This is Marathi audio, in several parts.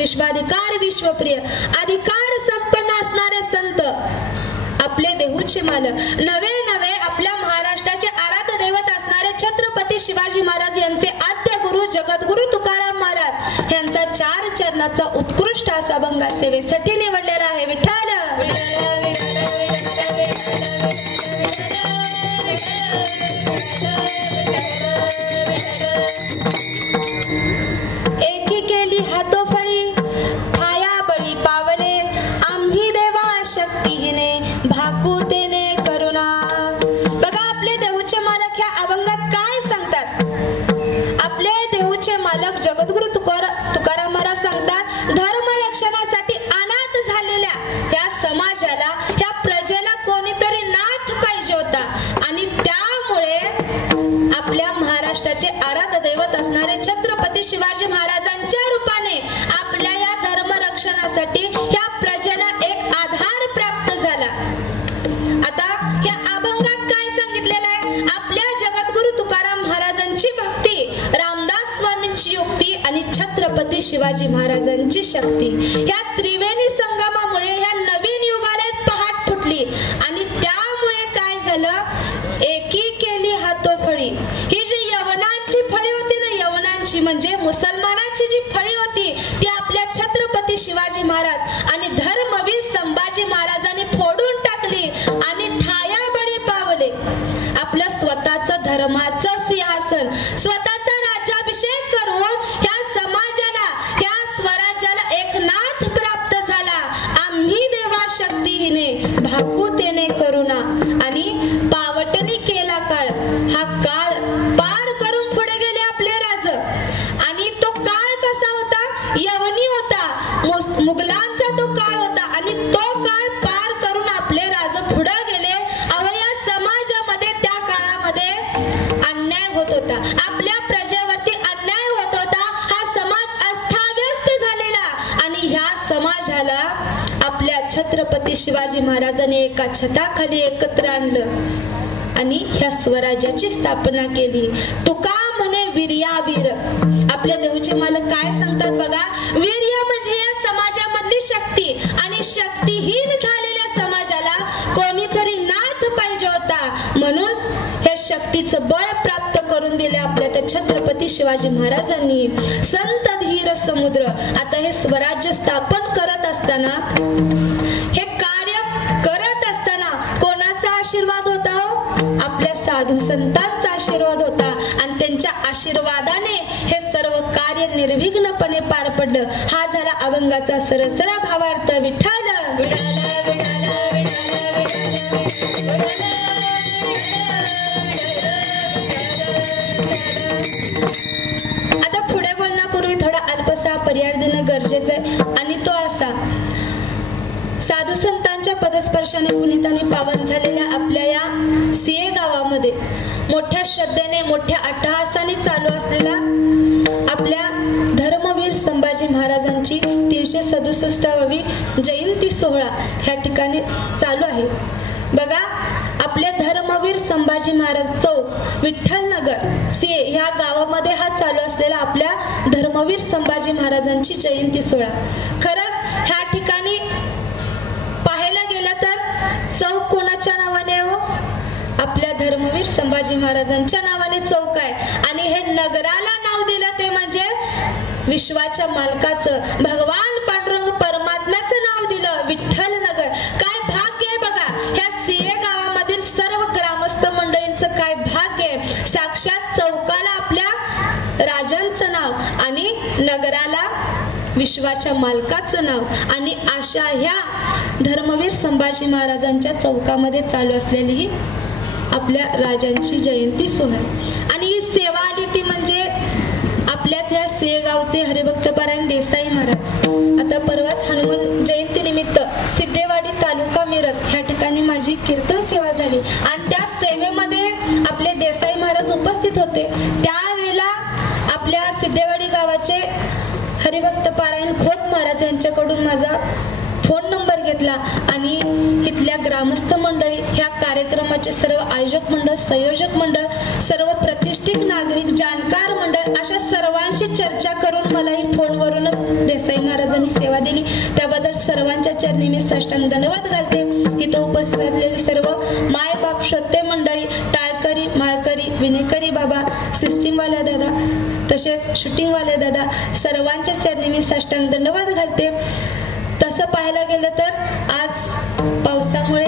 विश्वाधिकार विश्वप्रिय अधिकार संपन्न असणारे संत आपले देहूचे मालक नवे नवे आपल्या महाराष्ट्राचे आराध्य दैवत असणारे छत्रपती शिवाजी महाराज यांचे आद्य गुरु जगद्गुरु तुकाराम महाराज यांचा 4 चरणाचा उत्कृष्ट असा अभंग सेवेसाठी निवडलेला आहे. विठ्ठल एकी केली हातोफळी ठाया बळी पावले आम्ही देवा शक्तीने भाकुतेने करुणा. बघा आपले देहूचे मालक ह्या अभंगात काय सांगतात. आपले देहूचे मालक जगद्गुरु तुकाराम महाराज सांगतात धर्म रक्षणासाठी अनाथ झालेल्या या समाजाला या प्रजेला कोणीतरी नाथ पाहिजे होता आणि त्यामुळे आपल्या महाराष्ट्राचे आराध्य दैवत असणारे छत्रपती शिवाजी महाराजांच्या रूपाने आपल्या या धर्म रक्षणासाठी या प्रजेला एक आधार प्राप्त झाला. आता या अभंगात काय सांगितलेलं आहे. आपल्या जगद्गुरु तुकाराम महाराजांची भक्ती, रामदास स्वामींची युक्ती आणि छत्रपती शिवाजी महाराजांची शक्ती या त्रिवेणी संगमामुळे या नवीन युगाला पहाट फुटली आणि त्यामुळे काय झालं एकी केली हातोफळी. ही जी यवनांची फळी होती ना, यवनांची म्हणजे मुसलमानांची जी फळी होती ती आपल्या छत्रपती शिवाजी महाराज आणि धर्मवीर संभाजी महाराजांनी फोडून टाकली आणि ठाया बळी पावले. आपलं स्वतःचं धर्माचं सिंहासन स्वतःचा राज्याभिषेक करून या समाजाला या स्वराज्याला एक नाथ प्राप्त झाला. आम्ही देवा शक्तीने भाकुतेने करुणा आणि पावटणी केला काळ. हा काळ पार करून पुढे गेले आपले राज आणि तो काळ कसा होता यवनी होता, मुघलांचा तो काळ होता आणि तो काळ पार करून आपले राज पुढे गेले. अहो या समाजामध्ये त्या काळामध्ये अन्याय होत होता, आपल्या प्रजेवरती अन्याय होत होता. हा समाज आपल्या छत्रपती शिवाजी महाराजांनी एका छताखाली एकत्र आणलं आणि ह्या स्वराज्याची स्थापना केली. तुका म्हणे वीर्यावीर. आपल्या देऊचे मालक काय सांगतात बघा, वीर्य म्हणजे या समाजामधली शक्ती आणि शक्तीहीन झालेल्या समाजाला कोणीतरी नाथ पाहिजे होता, म्हणून हे शक्तीचं बळ प्राप्त करून दिले आपल्या त्या छत्रपती शिवाजी महाराजांनी. संत धीर समुद्र. आता हे स्वराज्य स्थापन करत असताना, हे कार्य करत असताना कोणाचा आशीर्वाद होता हो? आपल्या साधू संतांचा आशीर्वाद होता आणि त्यांच्या आशीर्वादाने हे सर्व कार्य निर्विघ्नपणे पार पडलं. हा झाला अभंगाचा सरसरा भावार्थ. विठ्ठल विठ्ठल विठ्ठल विठ्ठल विठ्ठल. आता पुढे बोलण्यापूर्वी थोडा अल्पसा पर्याय देणं गरजेचं आहे आणि तो असा, साधू संतांच्या पदस्पर्शाने पुनीत आणि पावन झालेल्या आपल्या या सिये गावामध्ये मोठ्या श्रद्धेने मोठ्या अट्टहासाने चालू असलेला आपल्या धर्मवीर संभाजी महाराजांची 367वी जयंती सोहळा ह्या ठिकाणी चालू आहे. बघा, आपल्या धर्मवीर संभाजी महाराज चौक विठ्ठलनगर सिये ह्या गावामध्ये हा चालू असलेला आपल्या धर्मवीर संभाजी महाराजांची जयंती सोहळा. खरंच ह्या ठिकाणी पाहायला गेलं तर चौक कोणाच्या नावाने हो? आपल्या धर्मवीर संभाजी महाराजांच्या नावाने चौक आहे. आणि हे नगराला नाव दिलं ते म्हणजे विश्वाच्या मालकाचं, भगवान पांडुरंग परमात्म्याचं नाव दिलं विठ्ठल नगर. काय भाग्य आहे बघा, ह्या सिये गावामधील सर्व ग्रामस्थ मंडळींचं काय भाग्य आहे. साक्षात चौकाला आपल्या राजांचं नाव आणि नगराला विश्वाच्या मालकाचं नाव. आणि अशा ह्या धर्मवीर संभाजी महाराजांच्या चौकामध्ये चालू असलेली ही आपल्या राजांची जयंती सोहळा. आणि ही सेवा आली ती म्हणजे आपल्याच ह्या सियेगावचे हरिभक्तपरायण देसाई महाराज. आता परवाच हनुमान जयंती निमित्त सिद्धेवाडी तालुका मिरज ह्या ठिकाणी माझी कीर्तन सेवा झाली आणि त्या सेवेमध्ये आपले देसाई महाराज उपस्थित होते. त्यावेळेला आपल्या सिद्धेवाडी गावाचे हरिभक्त पारायण खोत महाराज यांच्याकडून माझा फोन नंबर घेतला आणि इथल्या ग्रामस्थ मंडळी, ह्या कार्यक्रमाचे सर्व आयोजक मंडळ, संयोजक मंडळ, सर्व प्रतिष्ठित नागरिक, जाणकार मंडळ अशा सर्वांशी चर्चा करून मलाही फोनवरूनच देसाई महाराजांनी सेवा दिली. त्याबद्दल सर्वांच्या चरणी मी साष्टांग दंडवत घालते. इथं उपस्थित असलेली सर्व माय बाप श्रोते मंडळी, टाळकरी, माळकरी, विनेकरी बाबा, सिस्टीमवाले दादा, तसेच शूटिंगवाले दादा, सर्वांच्या चरणी मी साष्टांग दंडवत घालते. तसं पाहायला गेलं तर आज पावसामुळे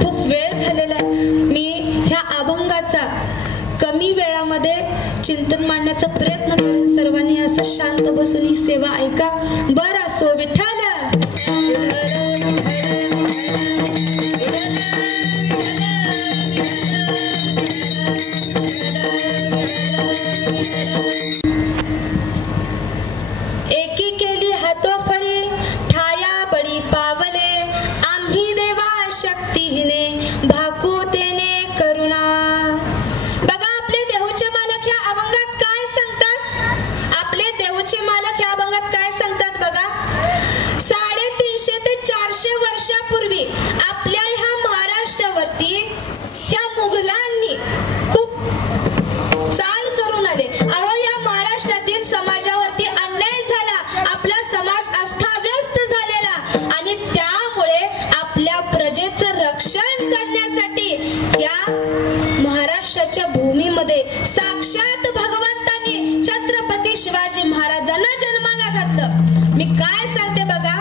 खूप वेळ झालेला आहे. मी ह्या अभंगाचा कमी वेळामध्ये चिंतन मांडण्याचा प्रयत्न करेन. सर्वांनी असं शांत बसून ही सेवा ऐका. बरं असो. विठ्ठल एकी केली हातोफळी, ठाया बळी पावले, आम्ही देवा शक्तीने भाकू तेने करुणा. बघा, आपले देऊचे मालक ह्या अभंगात काय सांगतात? आपले देऊचे मालक ह्या अभंगात काय सांगतात बघा. 350 ते 400 वर्षापूर्वी आपल्या ह्या महाराष्ट्रावरती ह्या मुघलांनी खूप चाल करून आले. अहो, या महाराष्ट्रातील समाजावरती अन्याय झाला, आपला समाज अस्ताव्यस्त झालेला आणि त्यामुळे आपल्या प्रजेचं रक्षण करण्यासाठी या महाराष्ट्राच्या भूमीमध्ये साक्षात भगवंतांनी छत्रपती शिवाजी महाराजांना जन्माला घातलं. मी काय सांगते बघा,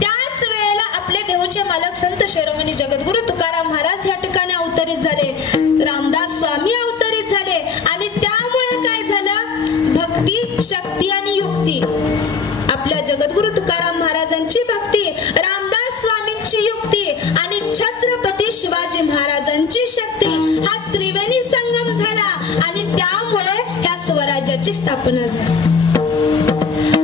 त्याच वेळेला आपले देऊचे मालक संत शिरोमणी जगद्गुरु तुकाराम महाराज या ठिकाणी अवतरित झाले, रामदास स्वामी अवतरित झाले आणि त्यामुळे काय झालं, भक्ती, शक्ती आणि युक्ती, आपल्या जगद्गुरु तुकाराम महाराजांची भक्ती, रामदास स्वामींची युक्ती आणि छत्रपती शिवाजी महाराजांची शक्ती हा त्रिवेणी संगम झाला आणि त्यामुळे ह्या स्वराज्याची स्थापना झाली.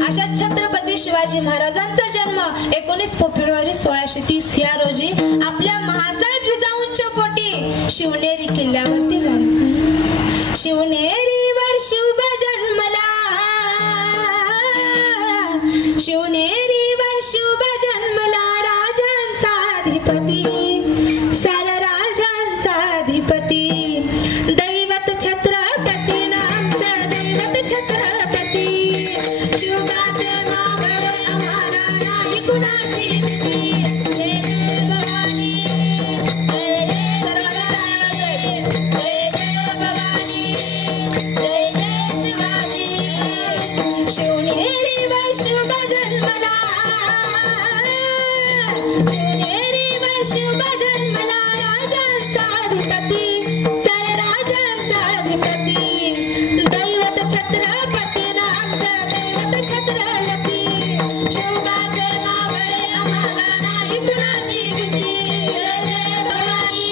अशा छत्रपती शिवाजी महाराजांचा जन्म 19 फेब्रुवारी 1630 या रोजी आपल्या महासाहेब जिजाऊंच्या पोटी शिवनेरी किल्ल्यावरती झाला. शिवनेरीवर शुभ जन्मला, शिवनेरीवर शुभ जन्मला, राजांचा छत्रपती साऱ्या राजांचा अधिपती दैवत छत्रपती नामचं दैवत छत्रपती शिवबाचे मावळे आम्हाला नाही कुणाची भीती जय जय भवानी जय जय भवानी जय जय शिवाजी शिवनेरी व शुभ जन्मला शिवनेरी व शुभ जन्मला राजांचा अधिपती साऱ्या राजांचा अधिपती दैवत छत्रपती नामचं दैवत छत्रपती शिवबाचे मावळे आम्हाला नाही कुणाची भीती जय जय भवानी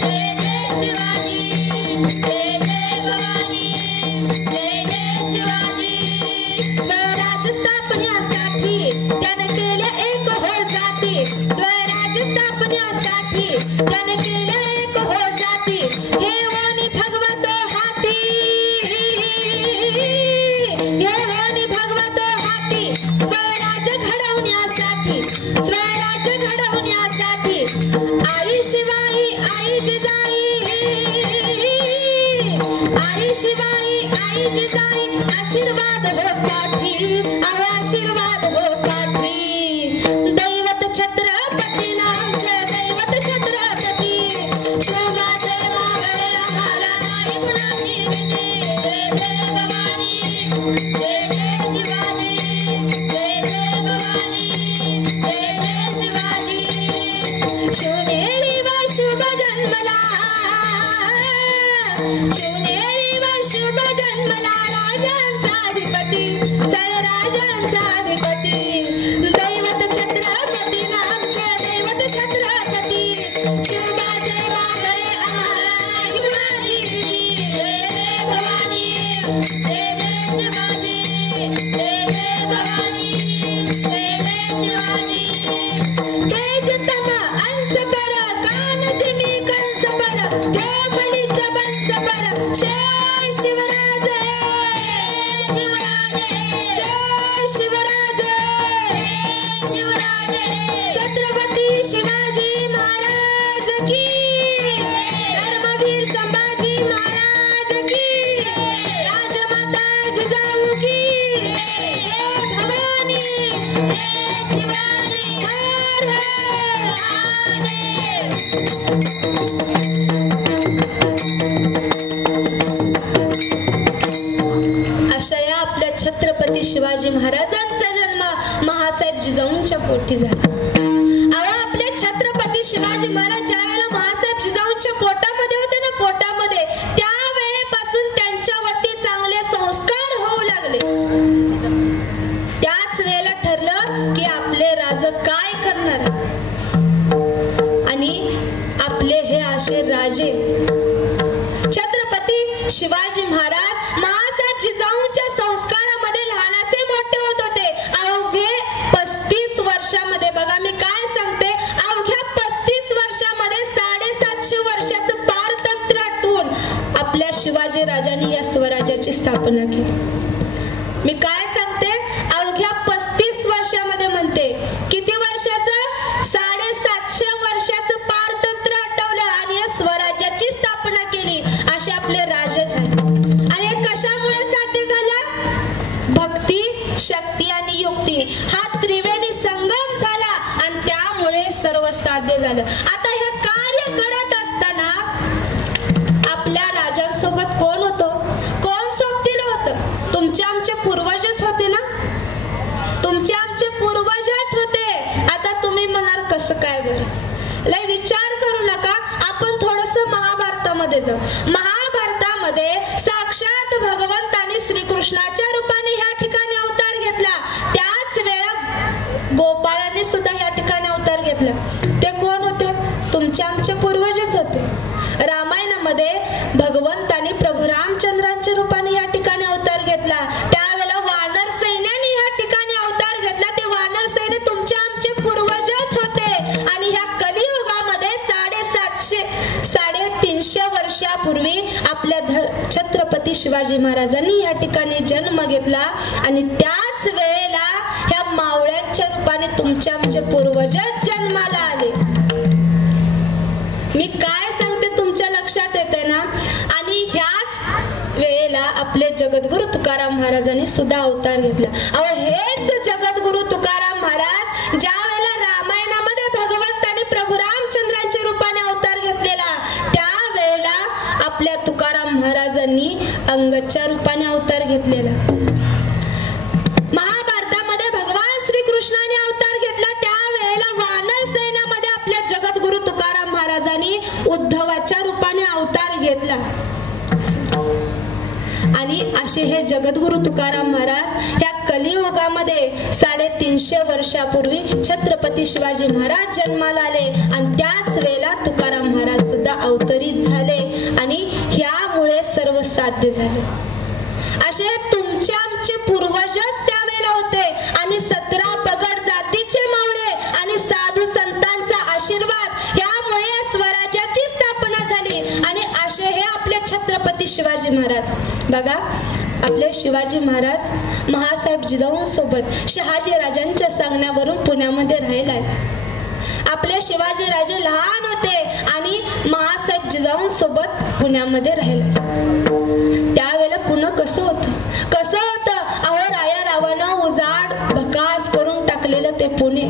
जय जय शिवाजी जय जय भवानी जय जय शिवाजी स्वराज स्थापण्यासाठी त्याने केले एक होळ जाती स्वराज स्थापण्यासाठी त्याने केले एक होळ जाती घेऊन भगवत हाती घेऊन भगवत हाती स्वराज घडवण्यासाठी स्वराज घडवण्यासाठी आई शिवाई आई जिजाई आई शिवाई आई जिजाई आशीर्वाद हो पाठी अहो आशीर्वाद हो पाठी दैवत छत्रपती नामचं दैवत छत्रपती शिवबाचे मावळे आम्हाला नाही कुणाची भीती जय जय भवानी जय जय शिवाजी जय जय भवानी जय जय शिवाजी शिवनेरी व शुभ जन्मला शिवनेरी व शुभ जन्मला राजांचा अधिपती साऱ्या राजांचा अधिपती दैवत छत्रपती नामचं दैवत छत्रपती शिवबाचे मावळे आम्हाला नाही कुणाची भीती जय जय भवानी जय जय शिवाजी जय जय भवानी जय जय शिवाजी तेज तम अंश पर कान जिमी कंस पर जो बलीच्या बंस पर जय शिवराज शिवराज जय शिवराज शिवराज छत्रपती शिवाजी महाराज की धर्मवीर संभाजी महाराज की राजमाता जिजाऊ की जय भवानी जय शिवाजी हर हर अशा या आपल्या छत्रपती शिवाजी महाराजांचा जन्म महासाहेब जिजाऊंच्या पोटी झाला. अहो आपले छत्रपती शिवाजी महाराज ज्या वेळेला महासाहेब जिजाऊंच्या पोटामध्ये होते ना पोटामध्ये त्यावेळेपासून त्यांच्यावरती चांगले संस्कार होऊ लागले. त्याच वेळेला ठरलं की आपले राज काय करणार आणि आपले हे असे राजे छत्रपती शिवाजी महाराज महासाहेब जिजाऊंच्या संस्कारामध्ये लहानाचे मोठे होत होते. अवघे 35 वर्षामध्ये बघा मी काय सांगते अवघ्या 35 वर्षामध्ये 750 वर्षाचं पारतंत्र्य आटवून आपल्या शिवाजी राजांनी या स्वराज्याची स्थापना केली. मी काय सांगते अवघ्या 35 वर्षामध्ये म्हणते किती वर्षाचं 750 वर्षाचं पारतंत्र्य आटवलं आणि या स्वराज्याची स्थापना केली. असे आपले राजे झाले आणि हे कशामुळे साध्य झालं भक्ती शक्ती आणि युक्ती हा त्रिवेणी संगम झाला आणि त्यामुळे सर्व साध्य झालं. आता हे कार्य करत असताना आपल्या राजांसोबत कोण होतं कोण सोबतीला होतं तुमचे आमचे पूर्वजच होते ना तुमचे आमचे पूर्वजच होते. आता तुम्ही म्हणाल कसं काय बरं लय विचार करू नका आपण थोडस महाभारतामध्ये जाऊ. महाभारतामध्ये साक्षात भगवंताने श्रीकृष्णाच्या रूपाने ह्या ठिकाणी अवतार घेतला. त्याच वेळा गोपाळाने सुद्धा ह्या ठिकाणी अवतार घेतला. ते कोण होते तुमचे आमचे पूर्वजच होते. रामायणामध्ये भगवंताने प्रभू रामचंद्रांच्या रूपाने या ठिकाणी अवतार घेतला. त्यावेळेला वानर सैन्याने या ठिकाणी अवतार घेतला. ते वानर सैन्य तुमचे आमचे पूर्वजच होते आणि ह्या कलियुगामध्ये 350 वर्षापूर्वी आपल्या छत्रपती शिवाजी महाराजांनी या ठिकाणी जन्म घेतला आणि त्याच वेळेला ह्या मावळ्यांच्या रूपाने तुमचे आमचे पूर्वजच जन्माला आले. मी काय सांगते तुमच्या लक्षात येते ना? आणि ह्याच वेळेला आपले जगद्गुरु तुकाराम महाराजांनी सुद्धा अवतार घेतला. अहो हेच जगद्गुरु तुकाराम महाराज ज्या वेळेला रामायणामध्ये भगवंताने प्रभू रामचंद्रांच्या रूपाने अवतार घेतलेला, त्या वेळेला आपल्या तुकाराम महाराजांनी अंगदच्या रूपाने अवतार घेतलेला. महाभारतामध्ये भगवान श्रीकृष्णाने अवतार घेतला, त्या वेळेला वानर सैन्यामध्ये आपल्या जगद्गुरु तुकाराम महाराजांनी उद्धवाच्या रूपाने अवतार घेतला. आणि असे हे जगद्गुरु तुकाराम महाराज या कलियुगामध्ये 350 वर्षापूर्वी छत्रपती शिवाजी महाराज जन्माला आले आणि त्याच वेळेला तुकाराम महाराज सुद्धा अवतरित झाले आणि ह्यामुळे सर्व साध्य झाले. असे तुमचे आमचे पूर्वजच त्यावेळेला होते आणि 17 पगड जातीचे मावळे आणि साधू संतांचा आशीर्वाद यामुळे स्वराज्याची स्थापना झाली. आणि असे हे आपले छत्रपती शिवाजी महाराज. बघा आपले शिवाजी महाराज महासाहेब जिजाऊंसोबत शहाजी राजांच्या सांगण्यावरून पुण्यामध्ये राहिले. आपले शिवाजी राजे लहान होते आणि महासाहेब जिजाऊंसोबत पुण्यामध्ये राहिले. त्यावेळेला पुणे कसं होतं? अहो राया रावानं उजाड भकास करून टाकलेलं ते पुणे.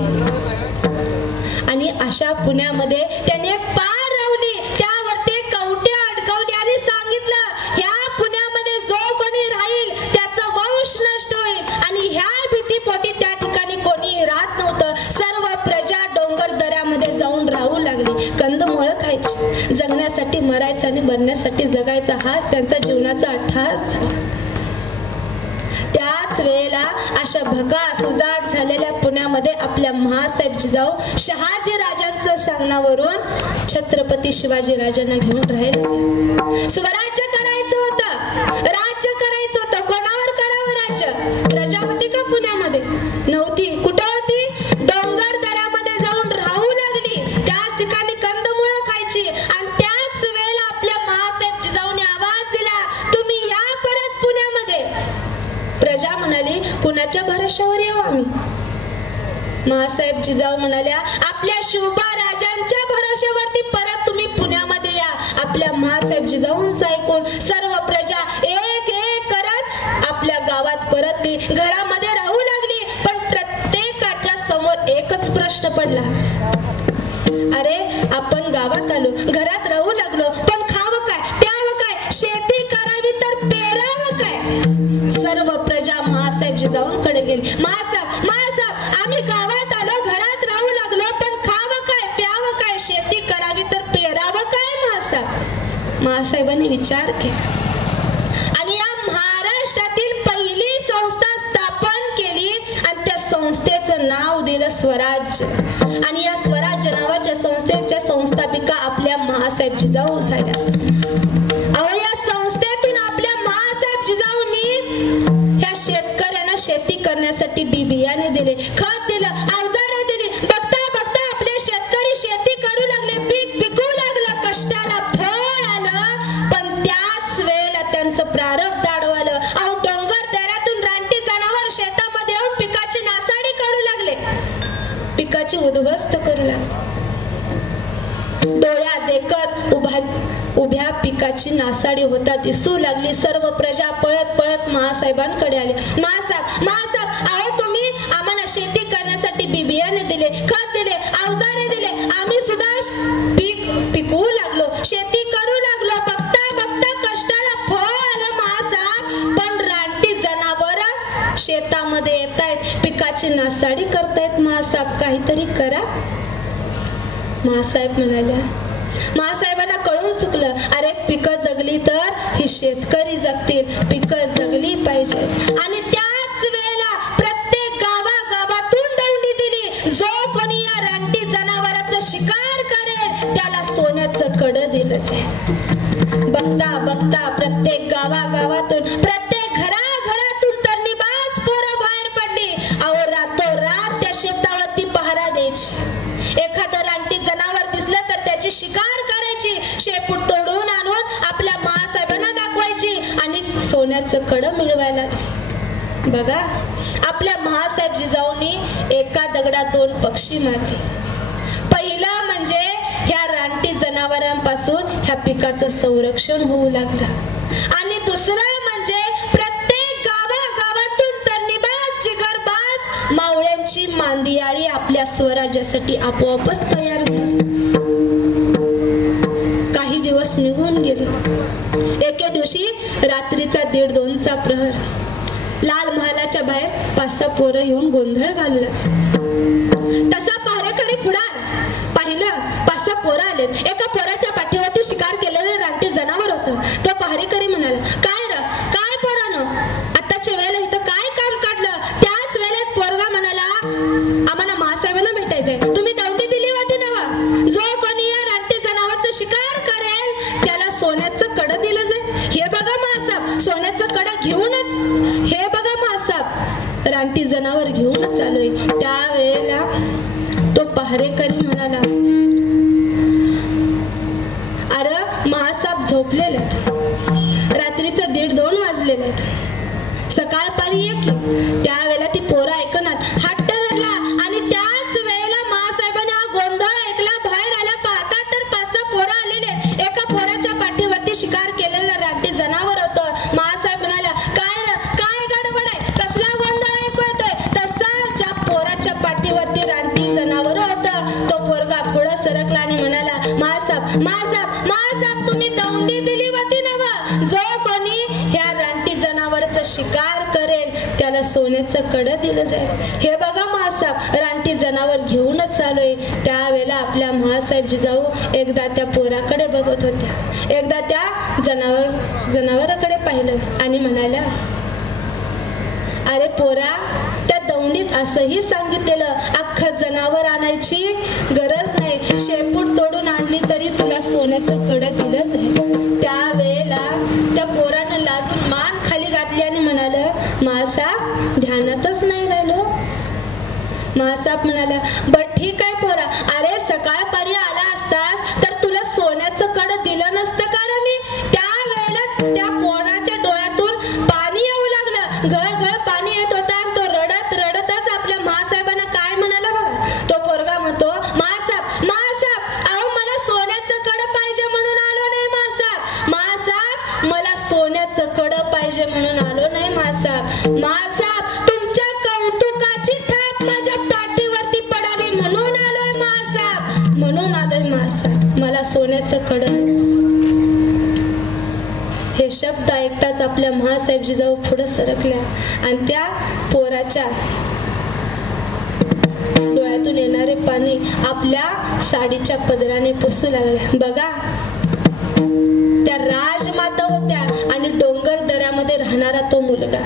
आणि अशा पुण्यामध्ये त्यांनी एक पार रावली, त्यावरती कवटे अडकवली आणि सांगितलं ह्या पुण्यामध्ये जो कोणी राहील त्याचा वंश नष्ट होईल. आणि ह्या भीतीपोटी त्या ठिकाणी कोणी राहत नव्हतं. सर्व प्रजा डोंगर दऱ्यामध्ये जाऊन राहू लागली. कंदमुळं खायची, जगण्यासाठी मरायचं आणि मरण्यासाठी जगायचा हाच त्यांचा जीवनाचा अट्टहास झाला. त्याच वेळेला अशा भकास उजाड झालेल्या पुण्यामध्ये आपल्या महासाहेब जिजाऊ शहाजी राजांच्या सांगण्यावरून छत्रपती शिवाजी राजांना घेऊन राहिले. स्वराज्य करायचं होतं, राज्य करायचं होतं. कोणावर करावं राज्य? प्रजा होती का पुण्यामध्ये? नव्हती. कुठं होती? डोंगर दऱ्यामध्ये जाऊन राहू लागली. त्याच ठिकाणी कंदमुळं खायची. आणि त्याच वेळेला आपल्या महासाहेब जिजाऊने आवाज दिला, तुम्ही या परत पुण्यामध्ये. प्रजा म्हणाली कुणाच्या भरोशावर येऊ आम्ही? महासाहेब जिजाऊ म्हणाल्या आपल्या शिवबा राजांच्या भरोशावरती परत तुम्ही पुण्यामध्ये या. आपल्या महासाहेब जिजाऊंचं ऐकून सर्व प्रजा एक एक करत आपल्या गावात परतली, घरामध्ये राहू लागली. पण प्रत्येकाच्या समोर एकच प्रश्न पडला, अरे आपण गावात आलो, घरात राहू लागलो, पण खावं काय, प्यावं काय, शेती करावी तर पेरावं काय? सर्व प्रजा महासाहेब जिजाऊंकडे गेली. महासाहेब आम्ही गावात आलो, घरात राहू लागलो, पण खावं काय, प्यावं काय, शेती करावी तर पेरावं काय? महासाहेबांनी विचार केला आणि या महाराष्ट्रातील पहिली संस्था स्थापन केली आणि त्या संस्थेचं नाव दिलं स्वराज्य. आणि या स्वराज्य नावाच्या संस्थेच्या संस्थापिका आपल्या महासाहेब जिजाऊ झाल्या. अहो या संस्थेतून आपल्या महासाहेब जिजाऊंनी ह्या शेतकऱ्यांना शेती करण्यासाठी बियाणे दिले, खत दिलं, अवजारे दिली. बघता बघता आपले शेतकरी शेती करू लागले, पीक पिकू लागलं, कष्टाला फळ आलं. पण त्याच वेळेला त्यांचं प्रारब्ध अडवलं. अहो डोंगर दऱ्यातून रानटी जनावर शेतामध्ये येऊन पिकाची नासाडी करू लागले, पिकाची उद्ध्वस्त करू लागले. डोळ्या देखत उभ्या पिकाची नासाडी होता दिसू लागली. सर्व प्रजा पळत पळत महासाहेबांकडे आली. महासाहेब अहो तुम्ही आम्हाला शेती करण्यासाठी बियाणे दिले, खत दिले, अवजारे दिले, आम्ही सुद्धा पीक पिकवू लागलो, शेती करू लागलो. बघता बघता कष्टाला फळ आलं महासाहेब. पण रानटी जनावर शेतामध्ये येतायत, पिकाची नासाडी करतायत. महासाहेब काहीतरी करा. महासाहेब म्हणाल्या, महासाहेबांना कळून चुकलं, अरे पिकं जगली तर ही शेतकरी जगतील, पिकं जगली पाहिजे. आणि त्याच वेळेला प्रत्येक गावागावातून दौंडी दिली, जो कोणी या रानटी जनावरांचा शिकार करेल त्याला सोन्याचं कडं दिलं जाईल. बघता बघता प्रत्येक गावागावातून, प्रत्येक घराघरातून तरणीबाज पोरं बाहेर पडली. अहो रातोरात त्या शेतावरती पहारा द्यायची. एखादं रानटी जनावर दिसलं तर त्याची शिकार करायची, शेपूट तोडून आणून आपल्या महासाहेबांना दाखवायची आणि सोन्याचं कडं मिळवायला लागली. बघा आपल्या महासाहेब जिजाऊंनी एका दगडात 2 पक्षी मारले. पहिला म्हणजे ह्या रानटी रानटी जनावरांपासून ह्या पिकाचं संरक्षण होऊ लागलं। आणि दुसरं म्हणजे प्रत्येक गावागावातून तरणीबाज जिगरबाज मावळ्यांची मांदियाळी आपल्या स्वराज्यासाठी आपोआपच तयार झाली। काही दिवस निघून गेले। एके दिवशी रात्रीचा 1:30चा प्रहर, लाल महालाच्या बाहेर 5-6 पोरं येऊन गोंधळ घालू लागले। तसा पहारेकरी पुढार पाहिलं, 5-6 पोरं आले। एका पोराच्या पाठीवरती शिकार केलेलं रानटी जनावर होतं। तो पहारेकरी म्हणाला, काय पोरानं आताच्या वेळेला इथं काय काम काढलं? त्याच वेळेत पोरगा म्हणाला, आम्हाला महासाहेबांना भेटायचंय, तुम्ही दौंडी दिली होती नवा? जो कोणी या रानटी जनावरचं शिकार करेल त्याला सोन्याचं कडं दिलं जाईल। हे बघा महासाहेब, सोन्याचं कडं घेऊनच, हे बघा महासाहेब रानटी जनावर घेऊनच आलोय। त्यावेळेला तो पहारेकरी म्हणाला, अरे महासाहेब झोपलेले आहेत, रात्रीचं 1:30-2 वाजलेले आहेत, सकाळ पारी ये की। त्यावेळेला ती पोरं ऐकणार, हट्ट धरला आणि त्याच वेळेला महासाहेबांनी हा गोंधळ ऐकला। बाहेर आला, पाहता तर 5-6 पोरं आलेले। एका पोराच्या पाठीवरती शिकार केलेलं रानटी जनावर होतं। महासाहेब म्हणाला, काय गडबड आहे, कसला गोंधळ ऐकू येतोय? तसा ज्या पोराच्या पाठीवरती रानटी जनावर होतं तो पोरगा पुढे सरकला आणि म्हणाला, महासाहेब तुम्ही दौंडी दिली होती नवा? जो कोणी ह्या रानटी जनावरचं शिकार करेल त्याला सोन्याचं कडं दिलं जाईल। हे बघा महासाहेब रानटी जनावर घेऊनच आलोय। त्यावेळेला आपल्या महासाहेब जिजाऊ एकदा त्या पोराकडे बघत होत्या, एकदा त्या जनावराकडे पाहिलं आणि म्हणाल्या, अरे पोरा, त्या दौंडीत असंही सांगितलेलं अख्खं जनावर आणायची गरज नाही, शेपूट तोडून आणली तरी तुला सोन्याचं कडं दिलं जाईल। त्यावेळेला त्या पोरानं लाजून मान खाली घातली आणि म्हणालं, महासाहेब ध्यानातच नाही राहिलो। महासाहेब म्हणाला, बरं ठीक आहे पोरा, अरे सकाळ पारी आला असतास तर तुला सोन्याचं कडं दिलं नसतं का रे मी? त्यावेळेला त्या पोराच्या डोळ्यातून पाणी येऊ लागलं, गळगळ पाणी येत होता आणि तो रडतच आपल्या महासाहेबांना काय म्हणाला बघा। तो पोरगा म्हणतो, महासाहेब अहो मला सोन्याचं कडं पाहिजे म्हणून आलो नाही महासाहेब, मला सोन्याचं कडं पाहिजे म्हणून आलो नाही महासाहेब, तुमच्या कौतुकाची थाप माझ्या पाठीवरती पडावी म्हणून आलोय महासाहेब, मला सोन्याचं कडं। हे शब्द ऐकताच आपल्या महासाहेब जिजाऊ पुढे सरकल्या आणि त्या पोराच्या डोळ्यातून येणारे पाणी आपल्या साडीच्या पदराने पुसू लागले। बघा, त्या राजमाता होत्या आणि डोंगर दऱ्यामध्ये राहणारा तो मुलगा,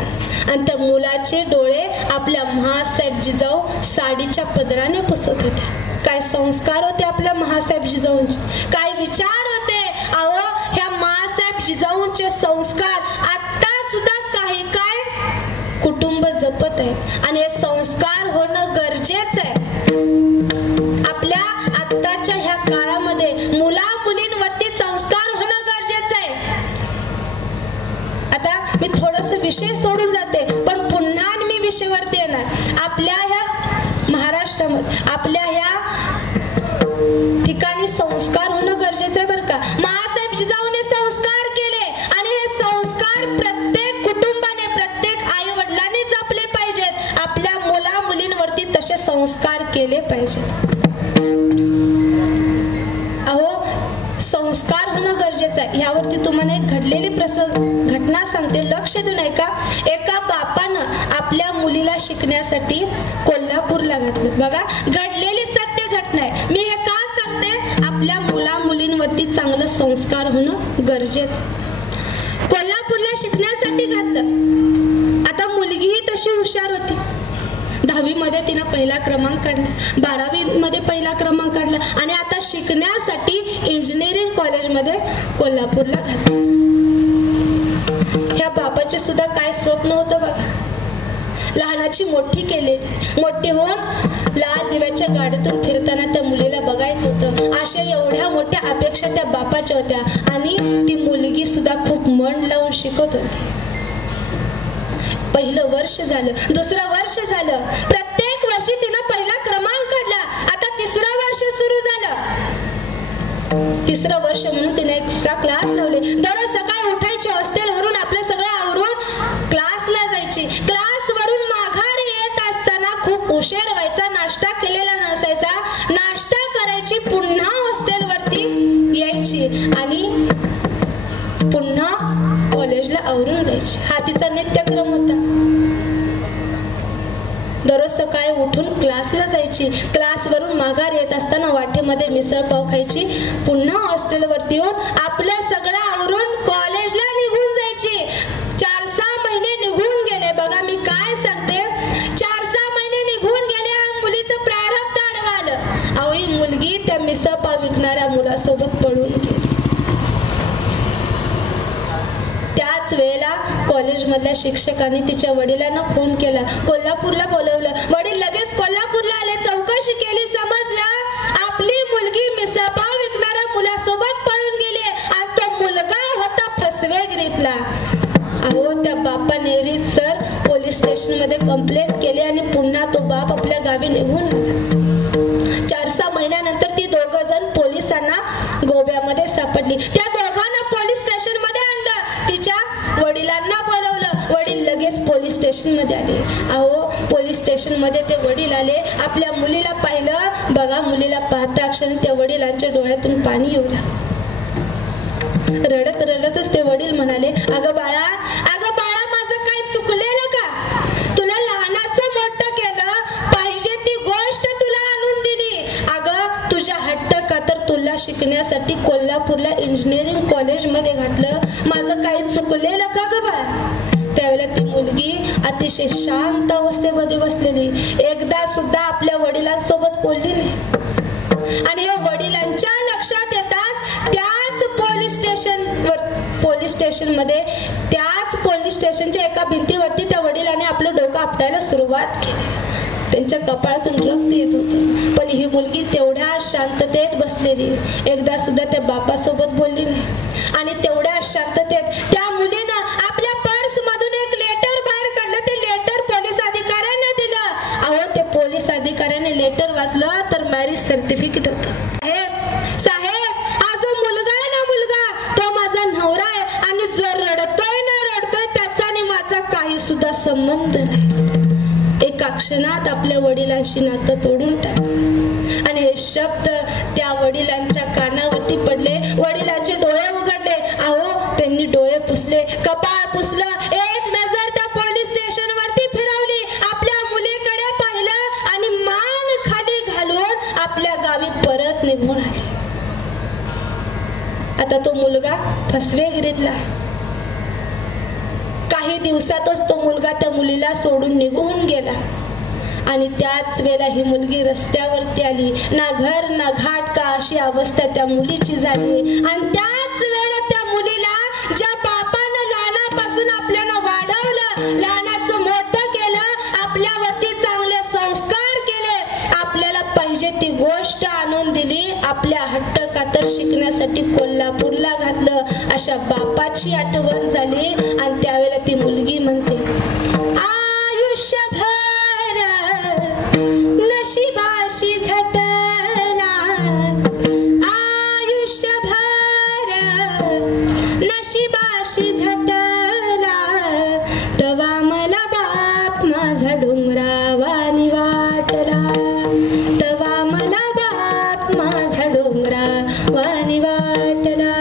आणि त्या मुलाचे डोळे आपल्या महासाहेब जिजाऊ साडीच्या पदराने पुसत होत्या। काय संस्कार होते आपल्या महासाहेब जिजाऊंचे, काय विचार होते। अहो ह्या महासाहेब जिजाऊंचे संस्कार आता सुद्धा काही काय कुटुंब जपत आहेत आणि हे संस्कार होणं गरजेचं आहे। आपल्या आत्ताच्या ह्या काळामध्ये मुला मुलींवरती संस्कार होणं गरजेचं आहे। आता मी थोडस विषय सोडून जाते पण पुन्हा मी विषयावरती येणार। आपल्या ह्या महाराष्ट्रामध्ये आपल्या ह्या ठिकाणी संस्कार होणं गरजेचं आहे बरं का। महासाहेब जिजाऊने संस्कार केले आणि हे संस्कार प्रत्येक कुटुंबाने प्रत्येक आई वडिलांनी जपले पाहिजेत। आपल्या मुला मुलींवरती तसे संस्कार केले पाहिजेत। अहो संस्कार होणं गरजेचं आहे। यावरती तुम्हाला एक घडलेली घटना सांगते, लक्ष देऊन ऐका। एका बापानं आपल्या मुलीला शिकण्यासाठी कोल्हापूरला घातलं। बघा, घडलेली सत्य घटना आहे। मी हे का सांगते? आपल्या मुला मुलींवरती चांगलं संस्कार होणं गरजेचं। कोल्हापूरला शिकण्यासाठी घातलं। आता मुलगी ही तशी हुशार होती। 10वी मध्ये तिने पहिला क्रमांक काढला, 12वी मध्ये पहिला क्रमांक काढला आणि आता शिकण्यासाठी इंजिनिअरिंग कॉलेजमध्ये कोल्हापूरला घातलं। ह्या बापाचे सुद्धा काय स्वप्न होतं बघा, लहानाची मोठी केली, मोठी होऊन लाल दिव्याच्या गाडीतून फिरताना त्या मुलीला बघायचं होतं। अशा एवढ्या मोठ्या अपेक्षा त्या बापाच्या होत्या आणि ती मुलगी सुद्धा खूप मन लावून शिकत होती। पहिलं वर्ष झालं, दुसरं वर्ष झालं, प्रत्येक वर्षी तिनं पहिला क्रमांक काढला। आता तिसरं वर्ष सुरू झालं। तिसरं वर्ष म्हणून तिने एक्स्ट्रा क्लास लावले. दररोज सकाळी उठायची, हॉस्टेलवरून आपलं सगळं आवरून क्लासला जायची. क्लासवरून माघारी येत असताना खूप उशीर व्हायचा, नाश्ता केलेला नसायचा. नाश्ता करायची, पुन्हा हॉस्टेलवरती यायची आणि पुन्हा कॉलेजला आवरून जायची. हा तिचा नित्यक्रम होता. दररोज सकाळी उठून क्लासला जायची. क्लासवरून माघार येत असताना वाटेमध्ये मिसळ पाव खायची. पुन्हा हॉस्टेलवरती येऊन आपलं सगळं आवरून कॉलेजला निघून जायची. 4-6 महिने निघून गेले. बघा मी काय सांगते, 4-6 महिने निघून गेले. हा मुलीचं प्रारब्ध आडवं आलं. अहो ही मुलगी त्या मिसळ पाव विकणाऱ्या मुलासोबत पळून गेली. त्याच वेळेला कॉलेजमधल्या शिक्षकांनी तिच्या वडिलांना फोन केला, कोल्हापूरला बोलवलं. वडील लगेच कोल्हापूरला आले, चौकशी केली, समजलं आपली मुलगी मिसळपाव विकणाऱ्या मुलासोबत पळून गेली. आज तो मुलगा होता फसवेगिरीतला. अहो त्या बापाने रीतसर पोलीस स्टेशन मध्ये कंप्लेंट केली आणि पुन्हा तो बाप आपल्या गावी निघून. 4-6 महिन्यानंतर ती दोघं जण पोलिसांना गोव्यामध्ये सापडली. त्या दोघांना पोलीस स्टेशन मध्ये आणलं. तिच्या वडिलांना बोलवलं. वडील लगेच पोलीस स्टेशन मध्ये आले. अहो पोलीस स्टेशन मध्ये ते वडील आले, आपल्या मुलीला पाहिलं. बघा मुलीला पाहता क्षणी त्या वडिलांच्या डोळ्यातून पाणी येऊ लागलं. रडत रडतच ते वडील म्हणाले, अगं बाळा माझं काय चुकलेलं का? तुला लहानाचं मोठं केलं, पाहिजे ती गोष्ट तुला आणून दिली. अगं तुझ्या हट्ट खातर तुला शिकण्यासाठी कोल्हापूरला इंजिनिअरिंग कॉलेज मध्ये घातलं. माझं काही चुकलेलं का ग बाळा? त्यावेळेला ती मुलगी अतिशय शांत अवस्थेमध्ये बसलेली, एकदा सुद्धा आपल्या वडिलांसोबत बोलली नाही. आणि हे वडिलांच्या लक्षात येतात त्याच पोलीस स्टेशनच्या एका भिंतीवरती त्या वडिलांनी आपलं डोकं आपटायला सुरुवात केली. त्यांच्या कपाळातून रक्त येत होतं. पण ही मुलगी तेवढ्या शांततेत बसलेली, एकदा सुद्धा त्या बापासोबत बोलली नाही. आणि तेवढ्या शांततेत त्या मुलीनं आपल्या पर्स मधून एक लेटर बाहेर काढलं. ते लेटर पोलीस अधिकाऱ्यांना दिलं. अहो ते पोलीस अधिकाऱ्याने लेटर वाचलं तर मॅरेज सर्टिफिकेट होतं. साहेब हा जो मुलगा आहे ना, तो माझा नवरा आहे आणि जर रडतोय त्याचा आणि माझा काही सुद्धा संबंध नाही. एका क्षणात आपल्या वडिलांशी नातं तोडून टाकलं. आणि हे शब्द त्या वडिलांच्या कानावरती पडले. वडिलांचे डोळे उघडले. अहो त्यांनी डोळे पुसले, कपाळ पुसलं, एक नजर त्या पोलीस स्टेशन वरती फिरवली, आपल्या मुलीकडे पाहिलं आणि मान खाली घालून आपल्या गावी परत निघून आले. आता तो मुलगा फसवेगिरीतला. काही दिवसातच तो मुलगा त्या मुलीला सोडून निघून गेला. आणि त्याच वेळेला ही मुलगी रस्त्यावरती आली. ना घर ना घाट का अशी अवस्था त्या मुलीची झाली. आणि त्याच वेळेला त्या मुलीला ज्या बापानं लहानापासून आपल्याला वाढवलं, लहानाचं मोठं केलं, आपल्यावरती चांगले संस्कार केले, आपल्याला पाहिजे ती गोष्ट आणून दिली, आपल्या हट्ट खातर शिकण्यासाठी कोल्हापूरला घातलं, अशा बापाची आठवण झाली. आणि त्यावेळेला ती मुलगी म्हणते, आयुष्यभर नशिबाशी झटला, आयुष्यभर नशिबाशी झटला, तवा मला बाप माझा डोंगरावानी वाटला, तवा मला बाप माझा डोंगरावानी वाटला.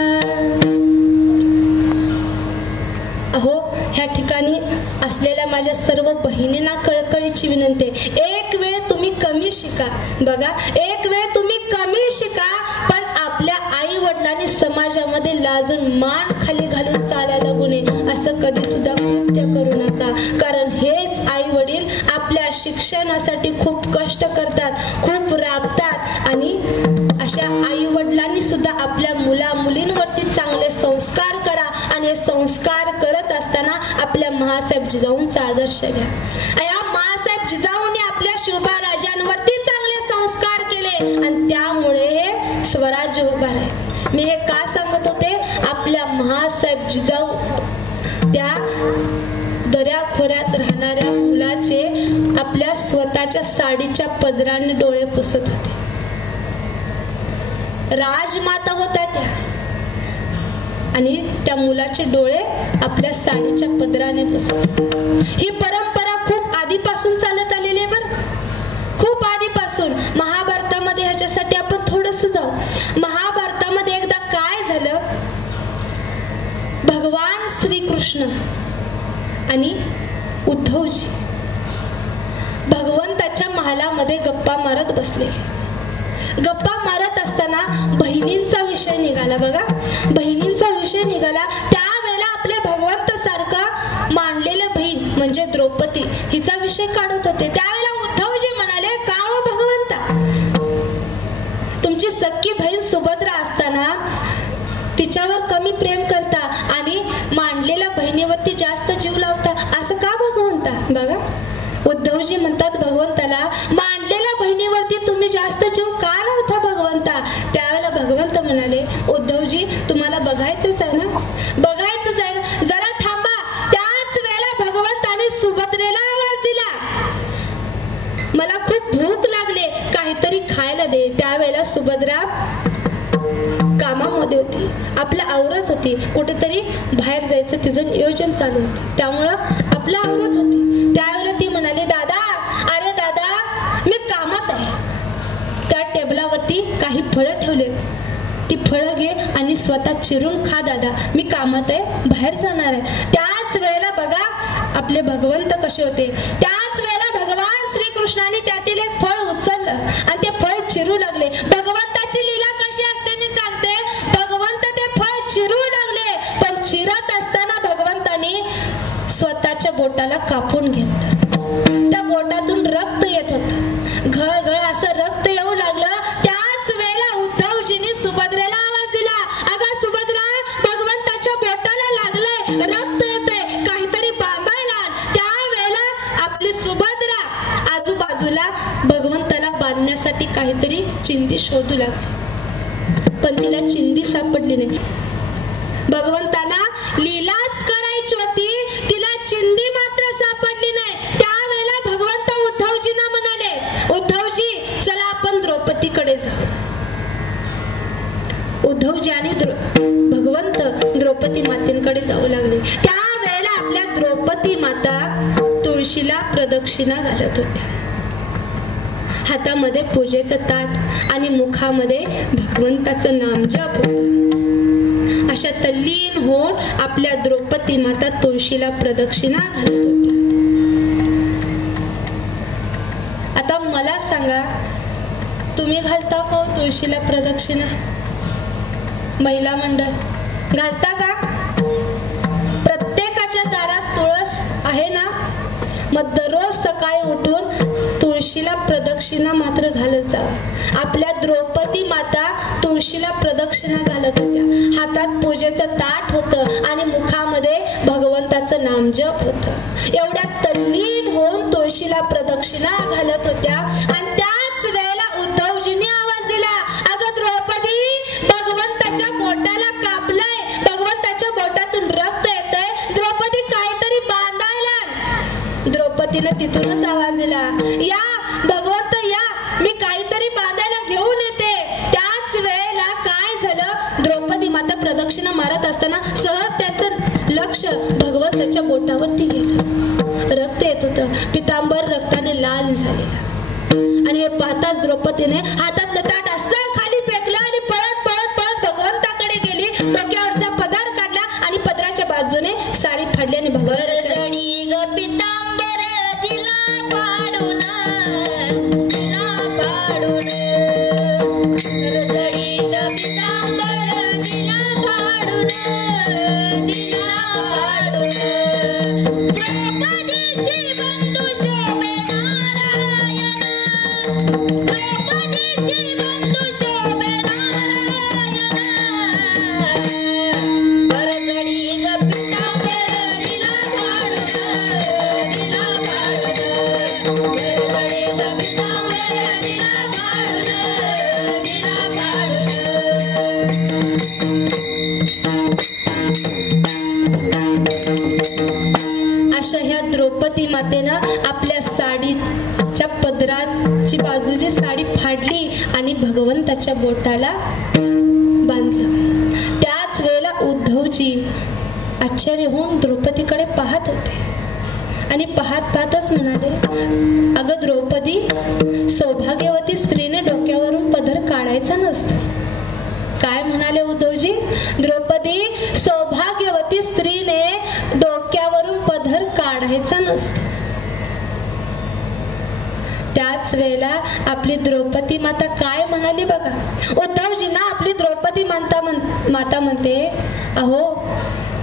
अहो ह्या ठिकाणी असलेल्या माझ्या सर्व बहिणींना कळकळीची विनंती, एक वेळ तुम्ही कमी शिका. बघा एक वेळ तुम्ही कमी शिका, पण आपल्या आई वडिलांनी समाजामध्ये लाजून मान खाली घालून चालायला लागू नये, असं कधी सुद्धा कृत्य करू नका. कारण हेच आई वडील आपल्या शिक्षणासाठी खूप कष्ट करतात, खूप राबतात. आणि अशा आई वडिलांनी सुद्धा आपल्या मुला मुलींवरती चांगले संस्कार करा. आणि हे संस्कार करत असताना आपल्या महासाहेब जिजाऊंचा आदर्श घ्या. या महासाहेब जिजाऊंनी आपल्या शिवबा राजांवरती चांगले संस्कार केले आणि त्यामुळे हे स्वराज्य उभा आहे. मी हे का सांगत होते, आपल्या महासाहेब जिजाऊ त्या दऱ्याखोऱ्यात राहणाऱ्या मुलाचे आपल्या स्वतःच्या साडीच्या पदराने डोळे पुसत होते. राजमाता होत्या त्या, आणि त्या मुलाचे डोळे आपल्या साडीच्या पदराने पुसत. ही परंपरा खूप आधीपासून चालत आलेली आहे बरं, खूप आधीपासून. महाभारतामध्ये ह्याच्यासाठी आपण थोडंसं जाऊ. महाभारतामध्ये एकदा काय झालं, भगवान श्रीकृष्ण आणि उद्धवजी भगवंताच्या महालामध्ये गप्पा मारत बसले. गप्पा मारत असताना बहिणींचा विषय निघाला. बघा, बहिणींचा विषय निघाला. त्यावेळेला आपले भगवंत सारखं मांडलेलं बहीण म्हणजे द्रौपदी हिचा विषय काढत होते. त्यावेळेला उद्धवजी म्हणाले, का हो भगवंता, तुमची सख्खी बहीण सुभद्रा असताना तिच्यावर कमी प्रेम करता आणि मांडलेल्या बहिणीवरती जास्त जीव लावता, असं का भगवंता? बघा, उद्धवजी म्हणतात भगवंताला, मांडलेल्या बहिणीवरती तुम्ही जास्त जीव का लावता भगवंता? त्यावेळेला भगवंत म्हणाले, उद्धवजी तुम्हाला बघायचंच आहे ना, बघायचंच आहे ना, जरा थांबा. त्याच वेळेला भगवंताने सुभद्रेला आवाज दिला, मला खूप भूक लागले, काहीतरी खायला दे. त्यावेळेला सुभद्रा कामामध्ये होती, आपलं आवरत होती, कुठेतरी बाहेर जायचं तिचं नियोजन चालू होतं, त्यामुळं आपलं आवरत होती. त्यावेळेला ती म्हणाली, दादा, अरे दादा, मी कामात आहे. त्या टेबलावरती काही फळं ठेवलेत, ती फळं घे आणि स्वतः चिरून खा दादा, मी कामात आहे, बाहेर जाणार आहे. त्याच वेळेला बघा आपले भगवंत कसे होते. त्याच वेळेला भगवान श्रीकृष्णाने त्यातील एक फळ उचललं आणि ते फळ चिरू लागले. भगवंताची लीला कशी असते मी सांगते. भगवंत ते फळ चिरू लागले, पण चिरत असताना भगवंताने स्वतःच्या बोटाला कापून घेतलं. त्या बोटातून रक्त येत होतं, घळघळ असं रक्त येऊ लागलं. त्याच वेळेला उद्धवजींनी सुभद्रेला आवाज दिला, अगं सुभद्रा, भगवंताच्या बोटाला लागलंय, रक्त येतंय, काहीतरी बांधायला. त्यावेळेला आपली सुभद्रा आजूबाजूला भगवंताला बांधण्यासाठी काहीतरी चिंदी शोधू लागली, पण तिला चिंदी सापडली नाही. भगवंताला लीलाच करायची होती, तिला चिंदी मात्र सापडली नाही. त्यावेळेला भगवंत उद्धवजींना म्हणाले, उद्धवजी चला आपण द्रौपदीकडे जाऊ. उद्धवजी आणि भगवंत द्रौपदी मातेकडे जाऊ लागले. त्यावेळेला आपल्या द्रौपदी माता तुळशीला प्रदक्षिणा घालत होत्या, हातामध्ये पूजेचं ताट आणि मुखामध्ये भगवंताचं नामजप होतं. अशा तल्लीन होऊन आपल्या द्रौपदी माता तुळशीला प्रदक्षिणा घालत होत्या. आता मला सांगा, तुम्ही घालता का तुळशीला प्रदक्षिणा? महिला मंडळ घालता का? प्रत्येकाच्या दारात तुळस आहे ना, मग दररोज सकाळी उठून तुळशीला प्रदक्षिणा मात्र घालत जावं. आपल्या द्रौपदी माता तुळशीला प्रदक्षिणा घालत होत्या, हातात पूजेचं ताट होतं आणि मुखामध्ये भगवंताचं नामजप होतं. एवढ्या तल्लीन होऊन तुळशीला प्रदक्षिणा घालत होत्या. आणि त्याच वेळेला उद्धवजींनी आवाज दिला, अगं द्रौपदी, भगवंताच्या बोटाला कापलंय, भगवंताच्या बोटातून रक्त येतंय, द्रौपदी काहीतरी बांधायला. द्रौपदीने तिथूनच आवाज दिला, या भगवंत या, मी काहीतरी बांधायला घेऊन येते. त्याच वेळेला काय झालं, द्रौपदी माता प्रदक्षिणा मारत असताना सहज त्याचं लक्ष भगवंताच्या बोटावरती गेलं. रक्त येत होतं, पितांबर रक्ताने लाल झालेला. आणि हे पाहताच द्रौपदीने हातातलं ताट असं खाली फेकलं आणि पळत पळत पळत भगवंताकडे गेली. डोक्यावरचा पदर काढला आणि पदराच्या बाजूने साडी फाडली आणि भगवंताच्या मातेनं आपल्या साडीच्या पदराची खालची बाजूची साडी फाडली आणि भगवंताच्या बोटाला बांधलं. त्याच वेळेला उद्धवजी आश्चर्य होऊन द्रौपदीकडे पाहत होते आणि पाहतच म्हणाले, अगं द्रौपदी, सौभाग्यवती स्त्रीने डोक्यावरून पदर काढायचा नसतो. काय म्हणाले उद्धवजी? द्रौपदी, सौभाग्यवती स्त्रीने डोक्यावरून पदर काढायचा नसतो. त्याच वेळेला आपली द्रौपदी माता काय म्हणाली बघा. उद्धवजींना आपली द्रौपदी माता म्हणते, अहो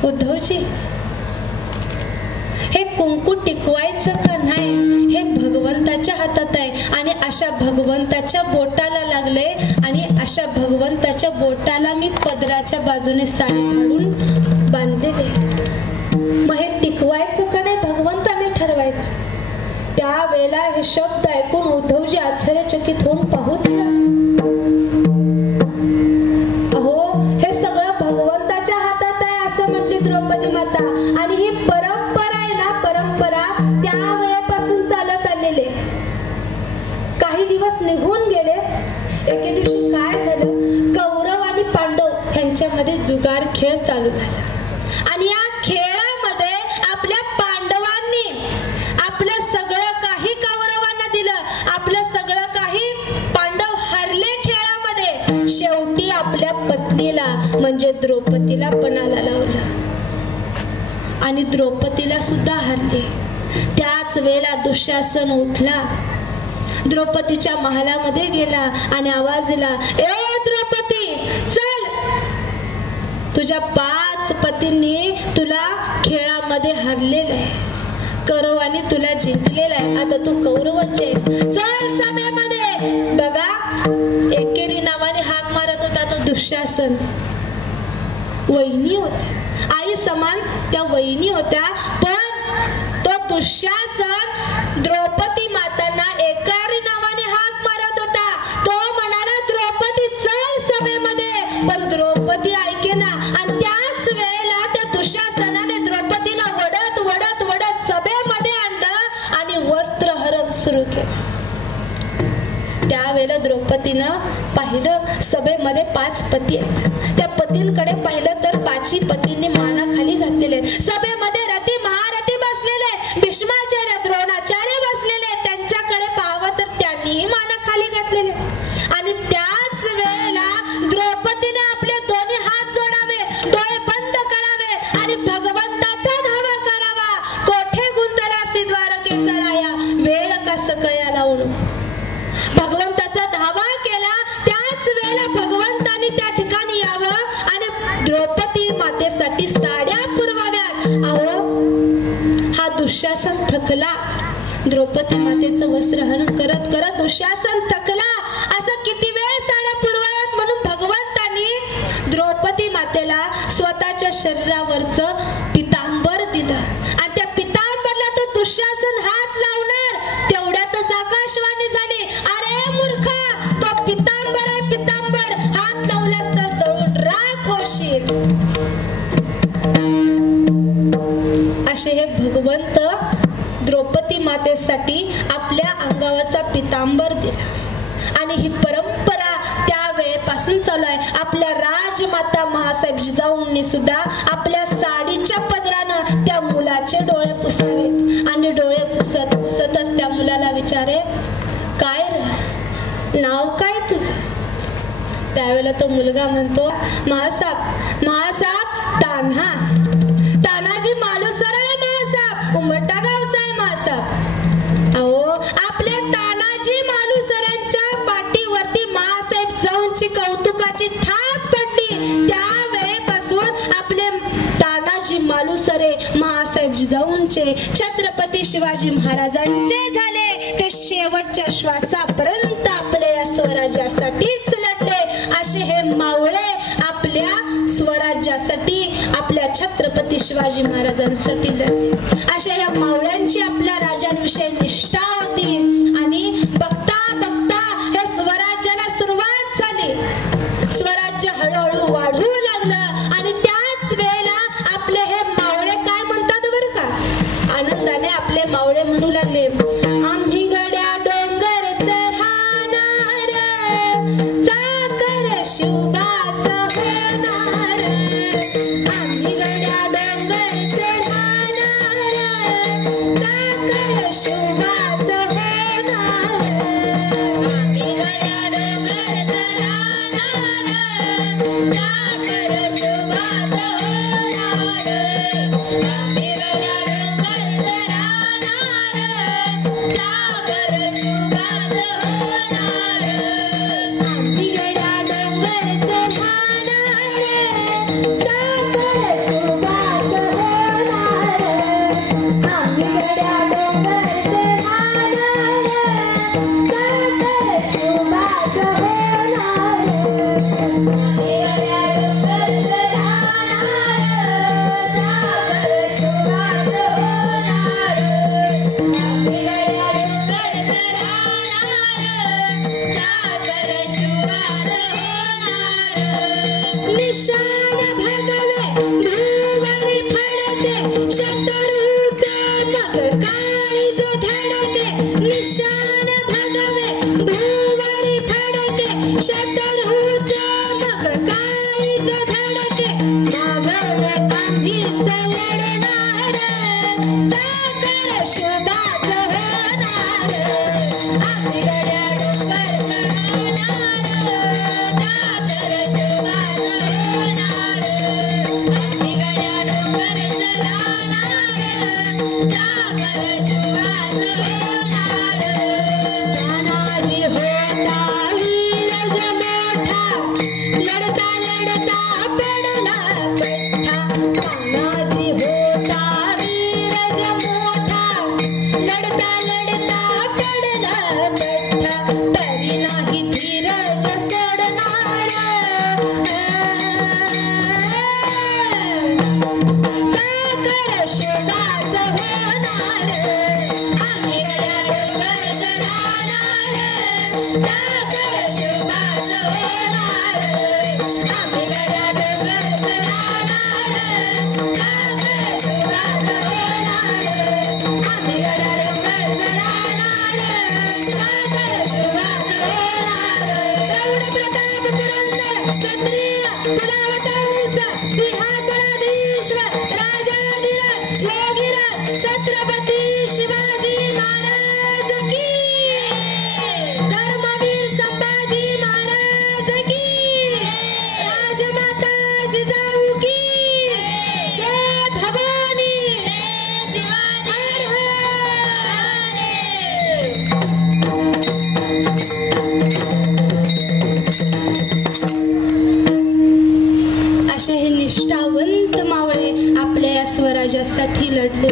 उद्धवजी, हे कुंकू टिकवायचं का नाही हे भगवंताच्या हातात आहे आणि अशा भगवंताच्या बोटाला लागले आणि अशा भगवंताच्या बोटाला मी पदराच्या बाजूने साडी फाडून बांधलेले. मग हे टिकवायचं का नाही भगवंताने ठरवायचं. त्यावेळेला हे शब्द ऐकून उद्धवजी आश्चर्यचकित होऊन पाहूच लागले. अहो, हे सगळं भगवंताच्या हातात आहे असं म्हटली द्रौपदी माता. आणि ही परंपरा आहे ना, परंपरा त्या वेळेपासून चालत आलेले. काही दिवस निघून गेले. एके दिवशी काय झालं, कौरव आणि पांडव यांच्यामध्ये जुगार खेळ चालू झाला आणि या खेळामध्ये आपल्या पांडवांनी आपलं सगळं काही कौरवांना दिलं, आपलं सगळं काही पांडव हरले खेळामध्ये. शेवटी आपल्या पत्नीला म्हणजे द्रौपदीला पणाला लावलं आणि द्रौपदीला सुद्धा हरले. त्याच वेळेला दुःशासन उठला, द्रौपदीच्या महालामध्ये गेला आणि आवाज दिला, ए द्रौपदी, चल, तुझ्या 5 पतींनी तुला खेळामध्ये हरलेलं आहे, कौरवांनी तुला जिंकलेलं आहे, आता तू कौरवांची आहेस, चल सभेमध्ये. बघा, एकेरी नावाने हाक मारत होता तो दुःशासन. वहिनी होत्या, आई समान त्या वहिनी होत्या, पण तो दुःशासन द्रौपदी मातांना एकारी नावाने हाक मारत होता. तो म्हणाला, द्रौपदी चल सभेमध्ये, पण द्रौपदी ऐकेना. आणि त्याच वेळेला त्या दुःशासनाने द्रौपदीला वडत वडत वडत सभेमध्ये आणलं आणि वस्त्रहरण सुरू केलं. त्यावेळेला द्रौपदीनं पाहिलं सभेमध्ये 5 पती आहेत. त्या पतींकडे पाहिलं तर 5ही पतींनी माना खाली घातलेले. सभेमध्ये रती महारथी बसलेले, भीष्माचार्य, द्रोणाचार्य बसलेले. त्यांच्याकडे पाहावं तर त्यांनीही माना खाली घातलेले. आणि त्याच वेळेला द्रौपदीने आपले दोन्ही हात जोडावे, डोळे बंद करावे आणि भगवंताचा धावा करावा. कोठे गुंतलासी द्वारकेचा राया, वेळ कस कया लावून. भगवंताचा धावा केला. त्याच वेळेला भगवंतानी त्या ठिकाणी यावं आणि द्रौपदी मातेसाठी साड्या पुरवाव्यात. अहो, हा दुःशासन थकला. द्रौपदी मातेचं वस्त्रहरण करत करत दुःशासन थकला. असं किती वेळ साड्या पुरवाव्यात म्हणून भगवंतानी द्रौपदी मातेला स्वतःच्या शरीरावरचं पितांबर दिलं आणि त्या पितांबरला तो दुःशासन हात लावणार. तेवढ्यातच आकाशवाणी झाली, अरे मूर्खा, तो पितांबर आहे, पितांबर, हात लावलास तर जळून राख होशील. असे हे भगवंत द्रौपदी मातेसाठी आपल्या अंगावरचा पितांबर दिला आणि ही परंपरा त्या वेळेपासून चालू आहे. आपल्या राजमाता महासाहेब जिजाऊंनी सुद्धा आपल्या साडीच्या पदरानं त्या मुलाचे डोळे पुसावे आणि डोळे पुसत पुसतच त्या मुलाला विचारे, काय रे, नाव काय तुझं? त्यावेळेला तो मुलगा म्हणतो, महासाहेब, महासाहेब तान्हा, तानाजी मालुसरा आहे महासाहेब, उमटा गावचा आहे महासाहेब. अहो, आपल्या तानाजी मालुसरांच्या पाठीवरती महासाहेब जाऊनची कौतुकाची थाप पडली. त्या वेळेपासून आपले तानाजी मालुसरे महासाहेब जिजाऊंचे, छत्रपती शिवाजी महाराजांचे झाले. ते शेवटच्या श्वासापर्यंत आपल्या स्वराज्यासाठीच लढले. असे हे मावळे आपल्या स्वराज्यासाठी, आपल्या छत्रपती शिवाजी महाराजांसाठी लढले. अशा या मावळ्यांची आपल्या राजांविषयी निष्ठा होती आणि बघता बघता या स्वराज्याला सुरुवात झाली. स्वराज्य हळूहळू वाढू लागलं आणि त्याच वेळेला आपले हे मावळे काय म्हणतात बरं का, आनंदाने आपले मावळे म्हणू लागले, आम्ही गड्या डोंगर चढा स्वराज्यासाठी लढले,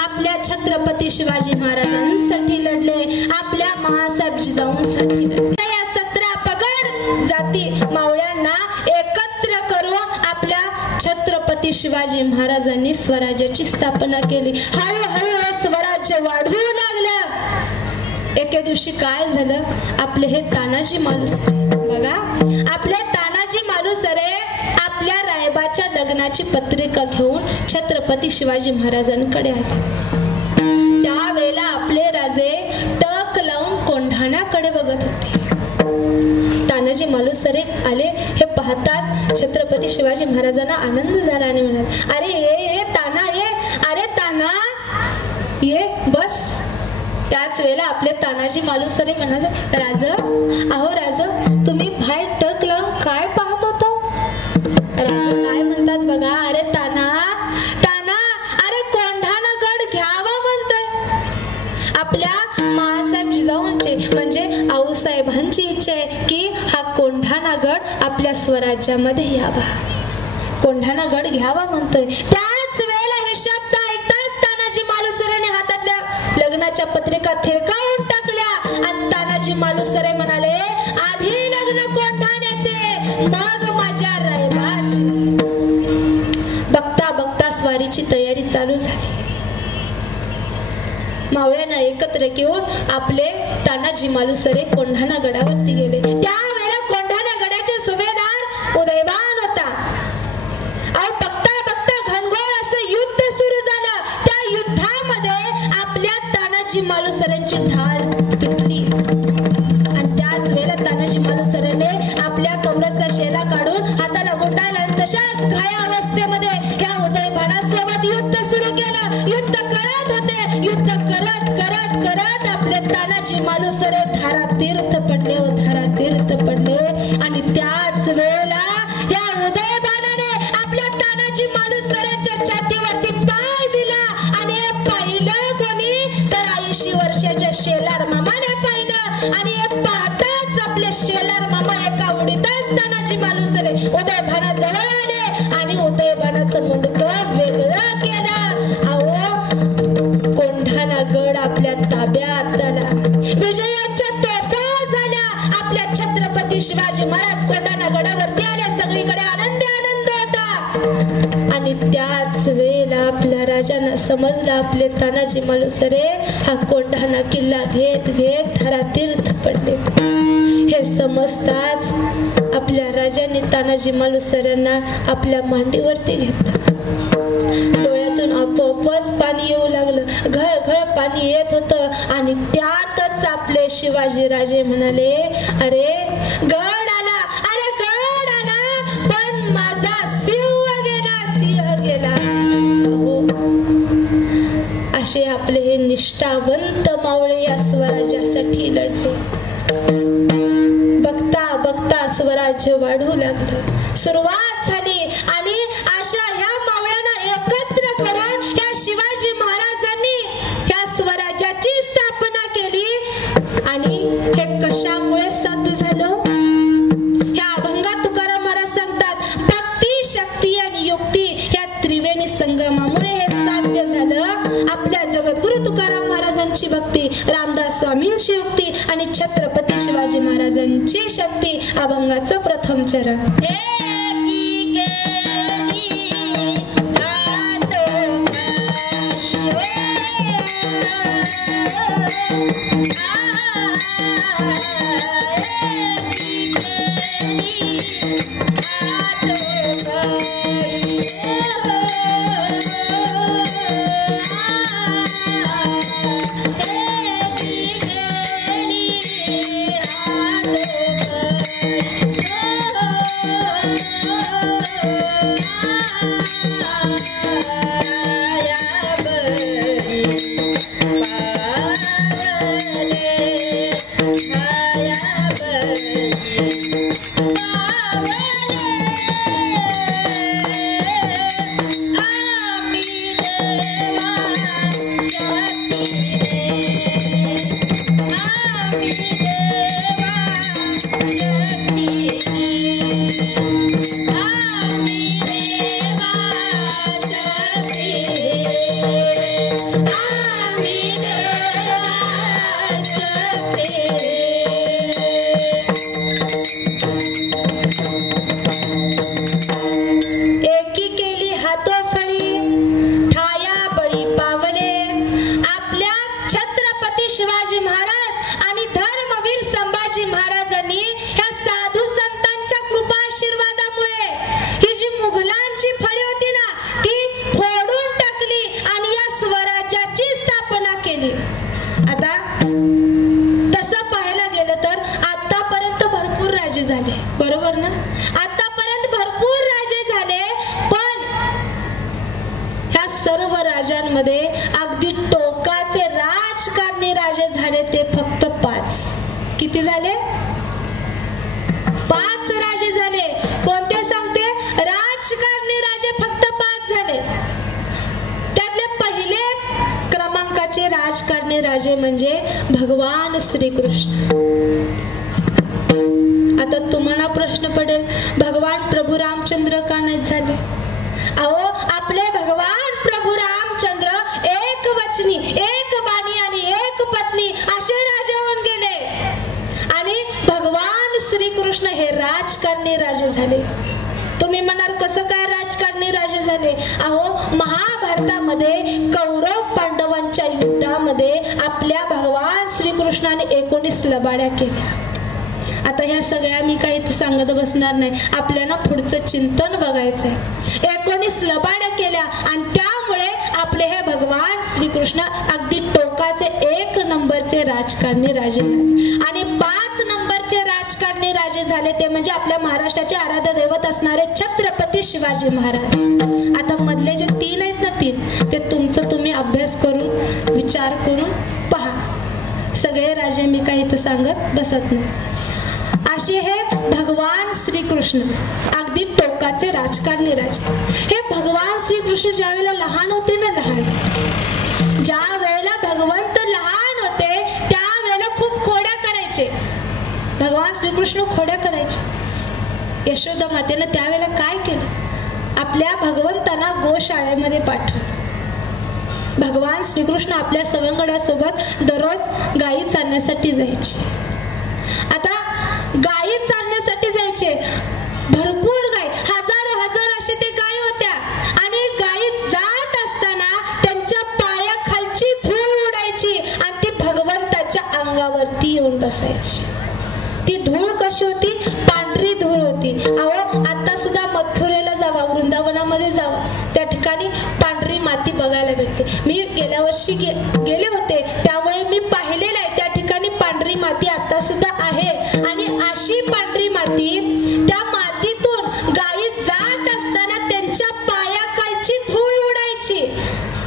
आपल्या छत्रपती शिवाजी महाराजांसाठी लढले, आपल्या महासाहेब जिजाऊंसाठी लढले. या 17 पगड जाती मावळ्यांना एकत्र करून आपल्या छत्रपती शिवाजी महाराजांनी स्वराज्याची स्थापना केली. हळूहळू स्वराज्य वाढू लागलं. एके दिवशी काय झालं, आपले हे तानाजी मालुसरे बघा, आपले तानाजी मालुसरे आपल्या रायबाच्या लग्नाची पत्रिका घेऊन छत्रपती शिवाजी महाराजांकडे आले. त्यावेळेला आपले राजे टक लावून कोंढाण्याकडे बघत होते. तानाजी मालुसरे आले हे पाहताच छत्रपती शिवाजी महाराजांना आनंद झाला आणि म्हणाले, अरे ये ताना ये, अरे ताना ये बस. त्याच वेळेला आपले तानाजी मालुसरे म्हणाले, राज अहो राज, तुम्ही बाहेर टक लावून काय पाहत होता? राजा काय म्हणतात बघा, अरे ताना ताना, अरे कोंढाणा गड घ्यावा म्हणतोय. आपल्या महासाहेब जिजाऊंचे म्हणजे आऊसाहेबांची इच्छा आहे की हा कोंढाणा गड आपल्या स्वराज्यामध्ये यावा, कोंढाणा गड घ्यावा म्हणतोय. त्याच वेळेला हे शब्द ऐकताच तानाजी मालुसरेने हातातल्या लग्नाच्या पत्रिका थिरकावून टाकल्या आणि तानाजी मालुसरे म्हणाले, आधी लग्न कोंढाण्याचे, मग माझ्या रायबाची. बघता बघता स्वारीची तयारी चालू झाली. मावळ्यांना एकत्र घेऊन आपले तानाजी मालुसरे कोंढाणा गडावरती गेले. त्यावेळेला कोंढाणा गडाचे सुभेदार उदयवान होता. बघता बघता घनघोर असं युद्ध सुरू झालं. त्या युद्धामध्ये आपल्या तानाजी मालुसरेंची ढाल तुटली आणि त्याच वेळेला तानाजी मालुसरेने आपल्या कमरेचा शेला काढून हाताला गुंडाळला आणि तशाच घाया अवस्थेमध्ये या उदयभानासोबत युद्ध सुरू केलं. युद्ध करत होते. युद्ध करत करत करत आपले तानाजी मालुसरे धारातीर्थ पडले, धारातीर्थ पडले. आणि त्याच वेळेला या उदयभानाने आपल्या तानाजी मालुसरेंच्या छातीवरती पाय दिला आणि पाहिलं कोणी तर 80 वर्षाच्या शेलार मामाने आणि त्याच वेळेला आपल्या राजांना समजलं आपले तानाजी मालुसरे हा कोंढाणा किल्ला घेत घेत थरातीर्थ पडले. हे समजताच आपल्या राजांनी तानाजी मालुसऱ्यांना आपल्या मांडीवरती घेतलं. डोळ्यातून आपोआपच पाणी येऊ लागलं. घळघळ पाणी येत होतं आणि त्यातच आपले शिवाजी राजे म्हणाले, अरे गड आला, अरे गड आला, पण माझा सिंह गेला, सिंह गेला. असे आपले हे निष्ठावंत मावळे या स्वराज्यासाठी लढले. बघता बघता स्वराज्य वाढू लागलं. सुरुवात झाली आणि अशा ह्या मावळ्यांना एकत्र करून या शिवाजी महाराजांनी या स्वराज्याची स्थापना केली. आणि हे कशामुळे साध्य झालं? ह्या अभंगात तुकाराम महाराज सांगतात, भक्ती, शक्ती आणि युक्ती या त्रिवेणी संगमामुळे हे साध्य झालं. आपल्या जगद्गुरु तुकाराम महाराजांची भक्ती, रामदास स्वामींची युक्ती आणि छत्रपती शिवाजी महाराजांची शक्ती. अभंगाचं प्रथम चरण. बरोबर ना? आतापर्यंत भरपूर राजे झाले, पण ह्या सर्व राजांमध्ये अगदी टोकाचे राजकारणी राजे झाले ते फक्त 5. किती झाले? 5 राजे झाले. कोणते सांगते? राजकारणी राजे फक्त 5 झाले. त्यातले पहिले क्रमांकाचे राजकारणी राजे म्हणजे भगवान श्रीकृष्ण. आता तुम्हाला प्रश्न पडेल, भगवान प्रभू रामचंद्र का नाही झाले? अहो, आपले भगवान प्रभू रामचंद्र एक वचनी, एक बाणी आणि एक पत्नी असे राजे होऊन गेले. आणि भगवान श्रीकृष्ण हे राजकारणी राजे झाले. तुम्ही म्हणाल कसं काय राजकारणी राजे झाले? अहो, महाभारतामध्ये कौरव पांडवांच्या युद्धामध्ये आपल्या भगवान श्रीकृष्णाने 19 लबाड्या केल्या. आता ह्या सगळ्या मी काही सांगत बसणार नाही, आपल्याला पुढचं चिंतन बघायचंय. 19 लबाड्या केल्या आणि त्यामुळे आपले हे भगवान श्रीकृष्ण अगदी टोकाचे 1 नंबरचे राजकारणी राजे झाले. आणि 5 नंबरचे राजकारणी राजे झाले ते म्हणजे आपल्या महाराष्ट्राचे आराध्य दैवत असणारे छत्रपती शिवाजी महाराज. आता मधले जे 3 आहेत ना, 3 ते तुमचं तुम्ही अभ्यास करून विचार करून पहा. सगळे राजे मी काही इथं सांगत बसत नाही. असे हे भगवान श्रीकृष्ण अगदी टोकाचे राजकारणी राजे. हे भगवान श्रीकृष्ण ज्या वेळेला लहान होते ना, ज्या वेळेला भगवंत लहान होते त्यावेळेला खूप खोड्या करायचे. भगवान श्रीकृष्ण खोड्या करायचे. यशोदा मातेनं त्यावेळेला काय केलं? आपल्या भगवंतांना गोशाळेमध्ये पाठवलं. भगवान श्रीकृष्ण आपल्या सवंगड्यासोबत दररोज गायी चालण्यासाठी जायचे. आता गायी चालण्यासाठी जायचे, भरपूर गाय, हजार असे ते गायी होत्या. आणि अंगावरती येऊन बसायची. ती धूळ कशी होती? पांढरी धूळ होती. अहो, आता सुद्धा मथुरेला जावा, वृंदावनामध्ये जावा, त्या ठिकाणी पांढरी माती बघायला भेटते. मी गेल्या वर्षी गेले होते, त्यामुळे मी पाहिलेलं आहे. त्या ठिकाणी पांढरी माती आता सुद्धा आहे. आणि अशी पांढरी माती, त्या मातीतून गायी जात असताना त्यांच्या पायाखालची धूळ उडायची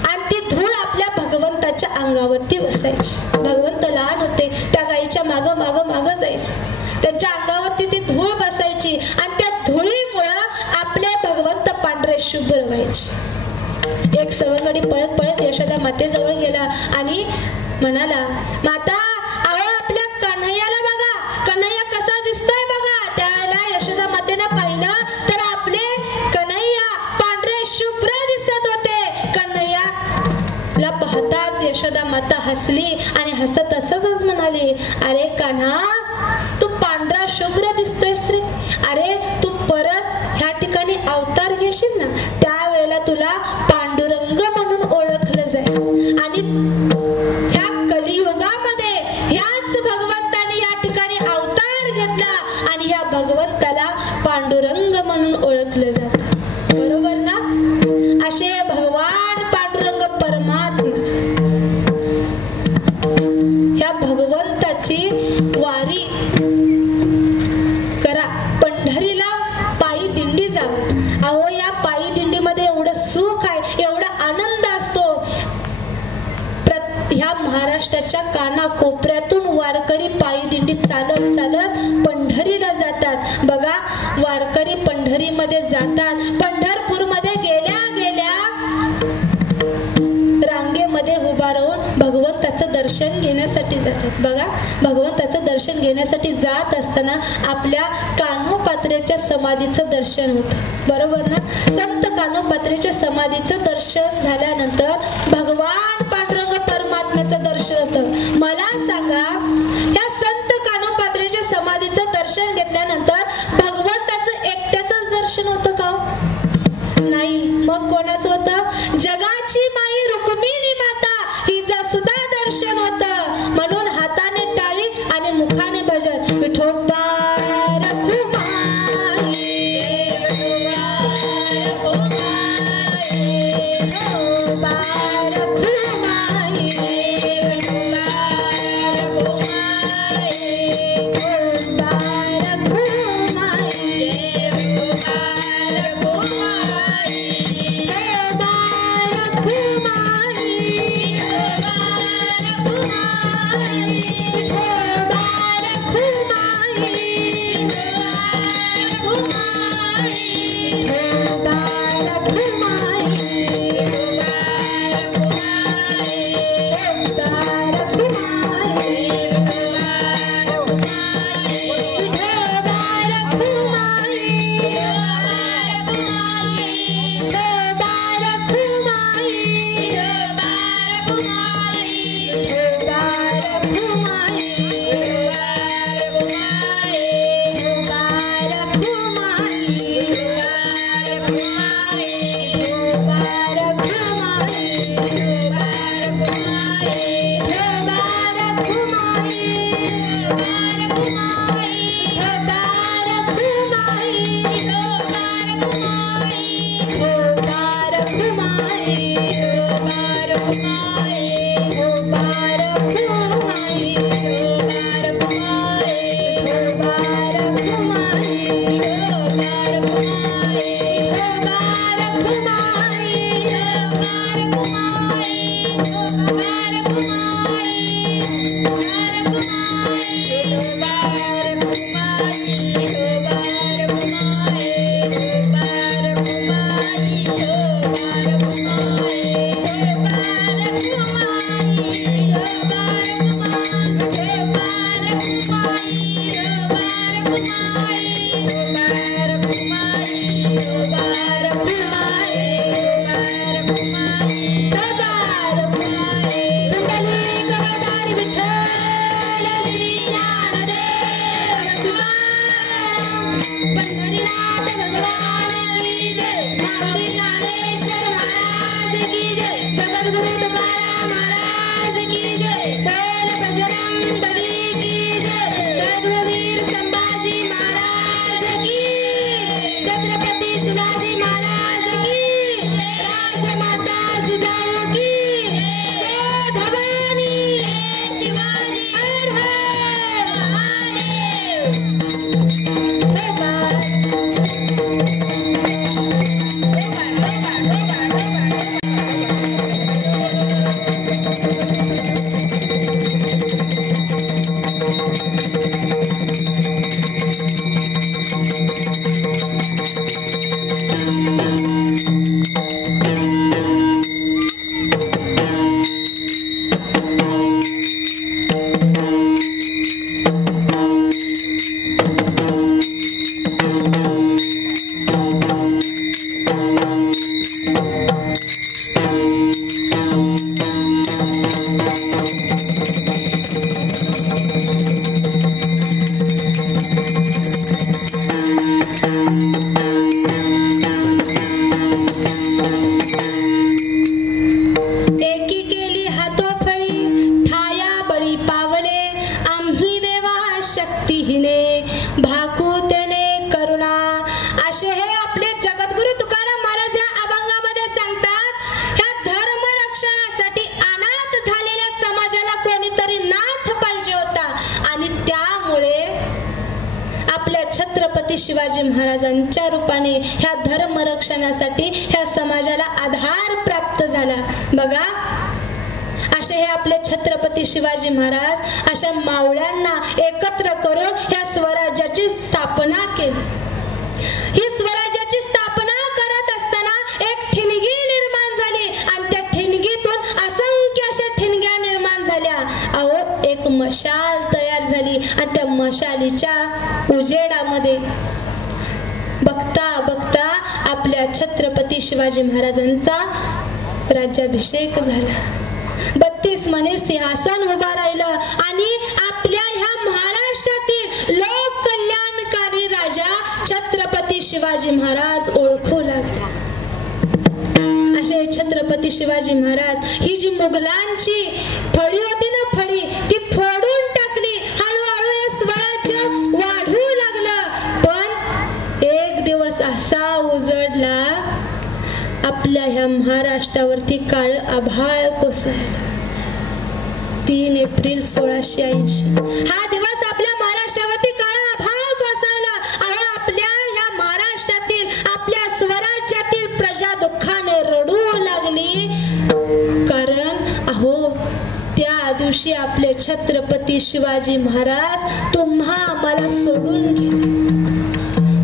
आणि ती धूळ आपल्या भगवंताच्या अंगावरती बसायची. भगवंत लहान होते, त्या गायीच्या माग माग माग जायचे, त्यांच्या अंगावरती ती धूळ बसायची आणि त्या धुळीमुळं आपले भगवंत पांढरे शुभ्र व्हायचे. एक सवंगडी पळत पळत यशोदा मातेजवळ गेला आणि म्हणाला, माता, अहो आपल्या कन्हैयाला बघा, कन्हैया कसा दिसतोय बघा. त्यावेळेला यशोदा मातेनं पाहिलं तर आपले कन्हैया पांढरे शुभ्र दिसत होते. कन्हैयाला पाहताच यशोदा माता हसली आणि हसत हसतच म्हणाली, अरे कान्हा, तू पांढरा शुभ्र दिसतोयस रे. अरे तू परत ह्या ठिकाणी अवतार घेशील ना, त्यावेळेला तुला पांडुरंग म्हणून ओळखलं जाईल. आणि ह्या कलियुगामध्ये ह्याच भगवंताने या ठिकाणी अवतार घेतला आणि ह्या भगवंताला पांडुरंग म्हणून ओळखलं जातं. बरोबर ना? असे भगवान पांडुरंग परमात्मा, ह्या भगवंताची वारी करा. पंढरीला पायी दिंडी जावी. अहो, या पायी दिंडीमध्ये एवढं सुख आहे, एवढा आनंद असतो. ह्या महाराष्ट्राच्या कानाकोपऱ्यातून वारकरी पायी दिंडीत चालत चालत पंढरीला जातात. बघा, वारकरी पंढरीमध्ये जातात. पंढरपूरमध्ये गेल्या गेल्या रांगेमध्ये उभा राहून भगवंताचं दर्शन घेण्यासाठी जातात. बघा, भगवंताचं दर्शन घेण्यासाठी जात असताना आपल्या कान्होपात्रेच्या समाधीचं दर्शन होतं. बरोबर ना? संत कान्होपात्रेच्या समाधीचं दर्शन झाल्यानंतर भगवान पांडुरंग परमात्म्याचं दर्शन होतं. मला सांगा, या संत कान्होपात्रेच्या समाधीचं दर्शन घेतल्यानंतर भगवंताचं एकट्याचंच दर्शन होतं का? नाही. मग कोणाचं होतं? जगाची माई रुक्मिणी माता हिचं सुद्धा दर्शन होतं. म्हणून हाताने टाळी आणि मुखाने भजन, विठोबा रखुमाई, विठोबा रखुमाई, विठोबा रखुमाई, विठोबा रखुमाई, विठोबा रखुमाई, विठोबा विठ्ठल श्री ज्ञानदेव शक्ती हिने भाकुतेने करुणा. असे हे आपले जगद्गुरु तुकाराम महाराज या अभंगामध्ये सांगतात. ह्या धर्म रक्षणासाठी अनाथ झालेल्या समाजाला कोणीतरी नाथ पाहिजे होता आणि त्यामुळे आपल्या छत्रपती शिवाजी महाराजांच्या रूपाने ह्या धर्म रक्षणासाठी ह्या समाजाला आधार प्राप्त झाला. बघा, असे हे आपले छत्रपती शिवाजी महाराज अशा मावळ्यांना एकत्र करून ह्या स्वराज्याची स्थापना केली. ही स्वराज्याची स्थापना करत असताना एक ठिणगी निर्माण झाली आणि त्या ठिणगीतून असंख्य अशा ठिणग्या निर्माण झाल्या. अहो, एक मशाल तयार झाली आणि त्या मशालीच्या उजेडामध्ये बघता बघता आपल्या छत्रपती शिवाजी महाराजांचा राज्याभिषेक झाला. 32 मने सिंहासन उभा राहिलं आणि आपल्या ह्या महाराष्ट्रातील लोक कल्याणकारी राजा छत्रपती शिवाजी महाराज ओळखू लागले. असे छत्रपती शिवाजी महाराज ही जी मुघलांची फळी होती ना, फळी ती फोडून टाकली. हळूहळू हे स्वराज्य वाढू लागलं. पण एक दिवस असा उजडला, आपल्या ह्या महाराष्ट्रावरती काळ आभाळ कोसळलं. 3 एप्रिल 1680 हा दिवस आपल्या महाराष्ट्रावरती काळ आभाळ कोसळलं. अहो, आपल्या ह्या महाराष्ट्रातील आपल्या स्वराज्यातील प्रजा दुःखाने रडू लागली. कारण अहो, त्या दिवशी आपले छत्रपती शिवाजी महाराज तुम्हा आम्हाला सोडून गेले.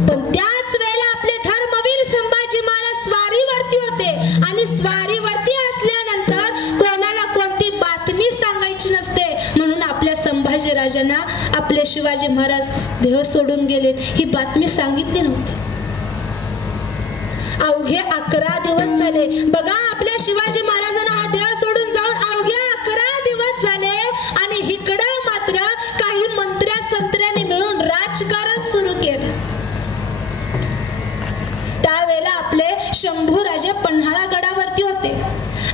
पण त्याच वेळेला आपले धर्मवीर संभाजी महाराज स्वारीवरती होते आणि स्वारीवरती असल्यानंतर कोणाला कोणती बातमी सांगायची नसते, म्हणून आपल्या संभाजी राजांना आपले शिवाजी महाराज देह सोडून गेले ही बातमी सांगितली नव्हती. अवघे 11 दिवस झाले. बघा, आपल्या शिवाजी महाराजांना हा देह सोडून जाऊन अवघे 11 दिवस झाले आणि इकडं मात्र काही मंत्र्या संत्र्यांनी मिळून राजकारण सुरू केलं. त्यावेळेला आपले शंभूराजे पन्हाळा गडावरती होते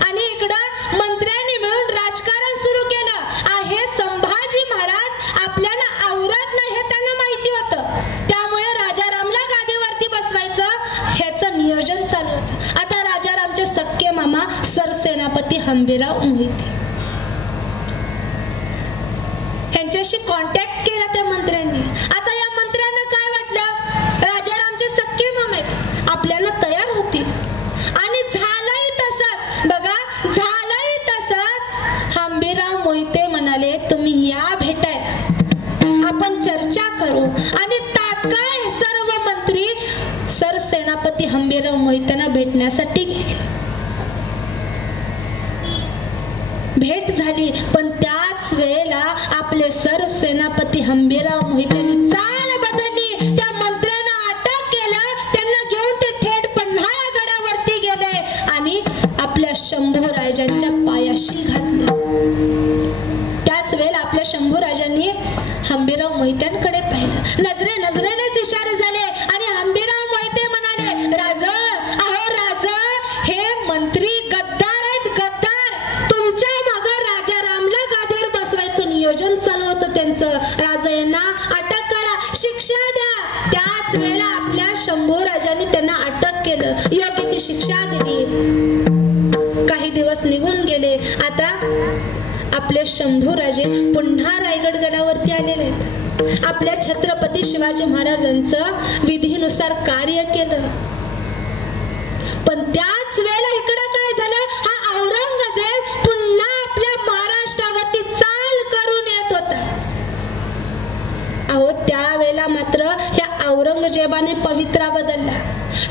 आणि इकडं मंत्र्यांनी मिळून राजकारण सुरू केलं. हे संभाजी महाराज आपल्याला आवरत नाही हे त्यांना माहिती होतं. त्यामुळे राजारामला गादीवरती बसवायचं ह्याचं नियोजन चालू होतं. आता राजारामचे सख्खे मामा सरसेनापती हंबीरराव मोहिते यांच्याशी कॉन्टॅक्ट केला त्या मंत्र्यांनी. आता या मंत्र्यांना काय वाटलं, राजारामचे सख्खे मामा आहेत, आपल्याला तयार होतील आणि झालंय तसंच. बघा, झालंय तसंच. हंबीरराव मोहिते म्हणाले, तुम्ही या भेटायला, आपण चर्चा करू. आणि तात्काळ सर्व मंत्री सरसेनापती हंबीरराव मोहितेंना भेटण्यासाठी गेले. भेट झाली, पण त्याच वेळेला आपले सरसेनापती हंबीरराव मोहितेंनी चाल बदलली. त्या मंत्र्यांना अटक केलं, त्यांना घेऊन ते थेट पन्हाळा गडावरती गेले आणि आपल्या शंभूराजांच्या पायाशी घातले. त्याच वेळेला आपल्या शंभूराजांनी हंबीरराव मोहित्यांकडे पाहिलं. नजरेनेच इशारे झाले आणि हंबीरराव मोहिते म्हणाले, राजा, अहो राजा, हे मंत्री गद्दार आहेत, गद्दार. तुमच्या मागं राजारामला गादीवर बसवायचं नियोजन चालू होतं त्यांचं. राजा यांना अटक करा, शिक्षा द्या. त्याच वेळेला आपल्या शंभूराजांनी त्यांना अटक केलं, योग्य ती शिक्षा दिली. काही दिवस निघून गेले. आता आपले शंभूराजे पुन्हा रायगड गडावरती आलेले आहेत. आपल्या छत्रपती शिवाजी महाराजांचं विधीनुसार कार्य केलं. पण त्याच वेळेला इकडं काय झालं, हा औरंगजेब पुन्हा आपल्या महाराष्ट्रावरती चाल करून येत होता. अहो, त्यावेळेला मात्र ह्या औरंगजेबाने पवित्रा बदलला.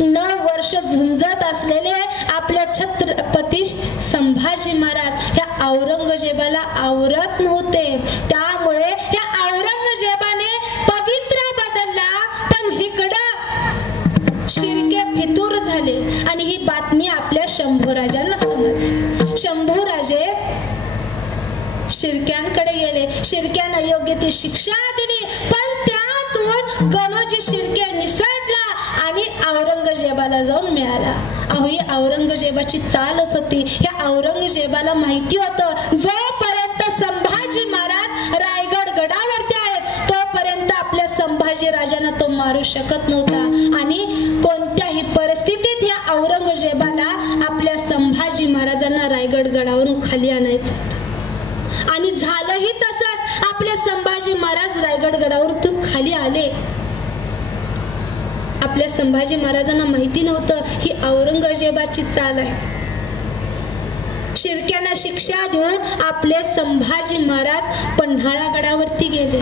9 वर्ष झुंजत असलेले आपल्या छत्रपती संभाजी महाराज ह्या औरंगजेबाला आवरत नव्हते. त्यामुळे ह्या औरंगजेबाने पवित्रा बदलला. पण इकडं शिर्के फितूर झाले आणि ही बातमी आपल्या शंभूराजांना समजली. शंभूराजे शिर्क्यांकडे गेले. शिर्क्यानं योग्य ती शिक्षा दिली, पण त्यातून गणोजी शिर्के निसटला आणि औरंगजेबाला जाऊन मिळाला. अहो, ही औरंगजेबाची चालच होती. या औरंगजेबाला माहिती होतं, जोपर्यंत संभाजी महाराज रायगड गडावरती आहेत तोपर्यंत संभाजी राजांना तो मारू शकत नव्हता आणि कोणत्याही परिस्थितीत या औरंगजेबाला आपल्या संभाजी महाराजांना रायगड गडावरून खाली आणायचं आणि झालंही तसंच. आपले संभाजी महाराज रायगड गडावरून खाली आले. आपल्या संभाजी महाराजांना माहिती नव्हतं ही औरंगजेबाची चाल आहे. शिर्क्यांना शिक्षा देऊन आपले संभाजी महाराज पन्हाळा गडावरती गेले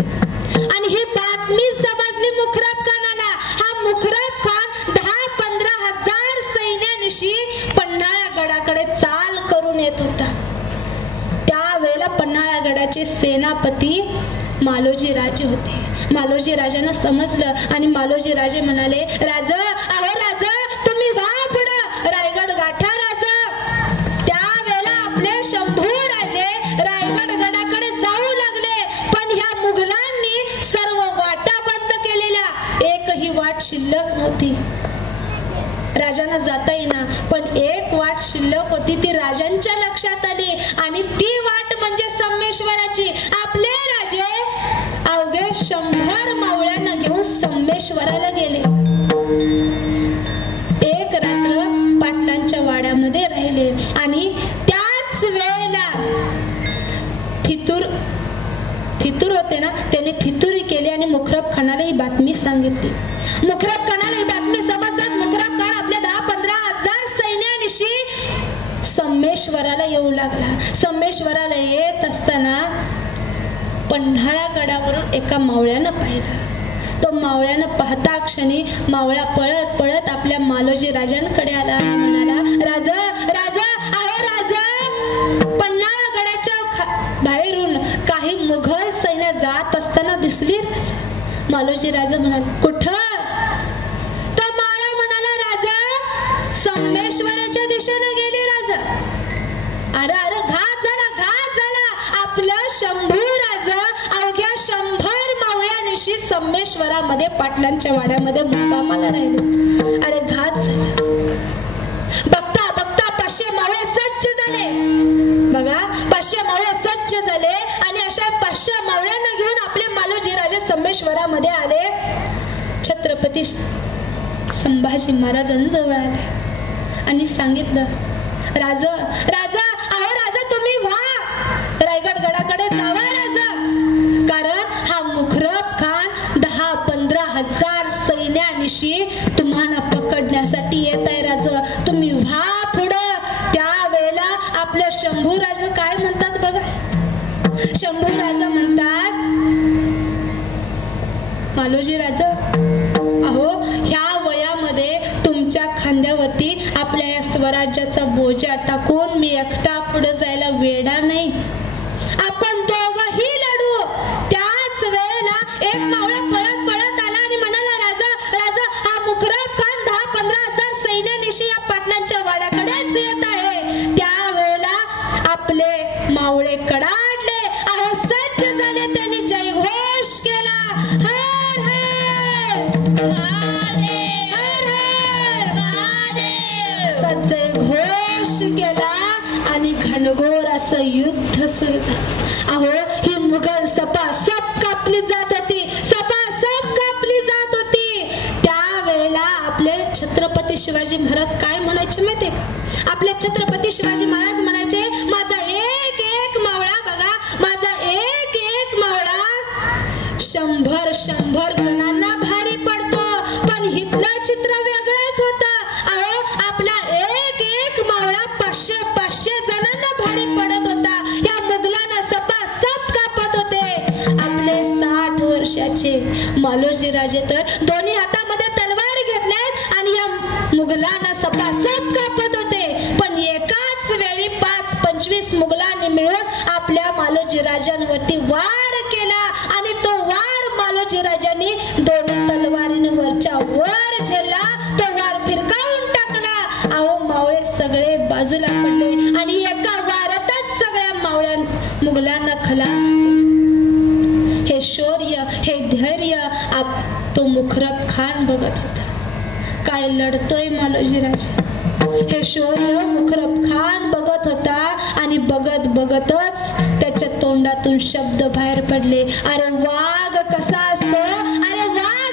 आणि ही बातमी समजली मुखरब खानाला. हा मुखरब खान 10-15 हजार सैन्यानिशी पन्हाळा गडाकडे चाल करून येत होता. त्यावेळेला पन्हाळा गडाचे सेनापती मालोजी राजे होते. मालोजी राजांना समजलं आणि मालोजी राजे म्हणाले, राजा, अहो राजा, तुम्ही वा पुढं, रायगड गाठा राजा. त्यावेळेला आपले शंभू राजे रायगड गडाकडे जाऊ लागले, पण ह्या मुघलांनी सर्व वाटा बंद केलेल्या, एकही वाट शिल्लक नव्हती. राजांना जाता येईना, पण एक वाट शिल्लक होती. ती राजांच्या लक्षात आली आणि ती वाट म्हणजे संमेश्वराची. आपले राजे अवघे 100 मावळ्यांना घेऊन संमेश्वराला गेले. एक रात्र पाटलांच्या वाड्यामध्ये राहिले आणि त्याच वेळेला फितूर होते ना, त्याने फितुरी केली आणि मुखरब खानाला ही बातमी सांगितली. मुखरब खानाला ही बातमी समजतात. मुखरब खान आपल्या 10-15 हजार सैन्यानिशी संमेश्वराला येऊ लागला. संमेश्वराला येत असताना पन्हाळा गडावरून एका मावळ्यानं पाहिला. तो मावळ्यानं पाहता क्षणी मावळा पळत पळत आपल्या मालोजी राजांकडे आला आणि म्हणाला, राजा, राजा, अहो राजा, पन्हाळा गडाच्या बाहेरून काही मुघल सैन्य जात असताना दिसली. मालोजी राजा म्हणाले, कुठं? तो मावळा म्हणाला, राजा, संमेश्वराच्या दिशेने गेली राजा. अरे अरे, घात झाला. आपलं शंभू राजा अवघ्या 100 मावळ्यानिशी संमेश्वरामध्ये पाटलांच्या वाड्यामध्ये मुक्कामाला राहिले. अरे घात झाला. बघता बघता 500 मावळे सज्ज झाले. बघा, 500 मावळे सज्ज झाले आणि अशा 500 मावळ्यांना घेऊन आपले मालोजी राजे संमेश्वरामध्ये आले. छत्रपती संभाजी महाराजांजवळ आले आणि सांगितलं, राजा, राजा, अहो राजा, तुम्ही व्हा, रायगड गडाकडे जावा राजा, कारण हा मुखरब खान 10-15 हजार सैन्यानिशी तुम्हाला पकडण्यासाठी येत आहे. राजा, तुम्ही व्हा पुढं. त्यावेळेला आपलं शंभू राजा काय म्हणतात बघा. शंभू राजा म्हणतात, मालोजी राजा, अहो ह्या वयामध्ये तुमच्या खांद्यावरती आपल्या या स्वराज्याचा बोजा टाकून मी एकटा पुढे जायला वेडा नाही. आपण दोघंही लढू. त्याच वेळेला एक मावळा पळत पळत आला आणि म्हणाला, राजा, राजा, हा मुखरब खान 10-15 हजार सैन्यानिशी या पाटलांच्या वाड्याकडेच येत आहे. त्यावेळेला आपले मावळे कडाडले, अहो सज्ज झाले. त्यांनी जयघोष केला, हर हर महादेव, हर हर महादेव, जयघोष केला आणि घनघोर असं युद्ध सुरू झालं. अहो ही मुघल सपासप कापली जात होती, सपासप कापली जात होती. त्यावेळेला आपले छत्रपती शिवाजी महाराज काय म्हणायचे माहितीये का? आपले छत्रपती शिवाजी महाराज म्हणायचे, माझा एक एक मावळा बघा, माझा एक एक मावळा 100 जणांना भारी पडतो. पण हितलं चित्र वेगळंच होतं. अहो आपला एक एक मावळा 500 जणांना भारी पडत होता. या मुघलांना सपासप कापत होते. आपले 60 वर्षाचे मालोजी राजे तर दोन्ही हातामध्ये तलवार घेतल्यात आणि या मुघलांना सपासप कापत होते. पण एकाच वेळी 5-25 मुघलांनी मिळून आपल्या मालोजी राजांवरती वार केला आणि तो वार मालोजी राजांनी दोन तलवारीने वरच्या वर झेलला. तो वार फिरकावून टाकला. अहो मावळे सगळे बाजूला पडले आणि एका वारातच सगळ्या मावळ्या मुघलांना खलास. हे शौर्य, हे धैर्य तो मुखरब खान बघत होता. काय लढतोय मालोजी राजा, हे शौर्य मुखरब खान बघत होता आणि बघत बघतच त्याच्या तोंडातून शब्द बाहेर पडले, अरे वाघ कसा असतो, अरे वाघ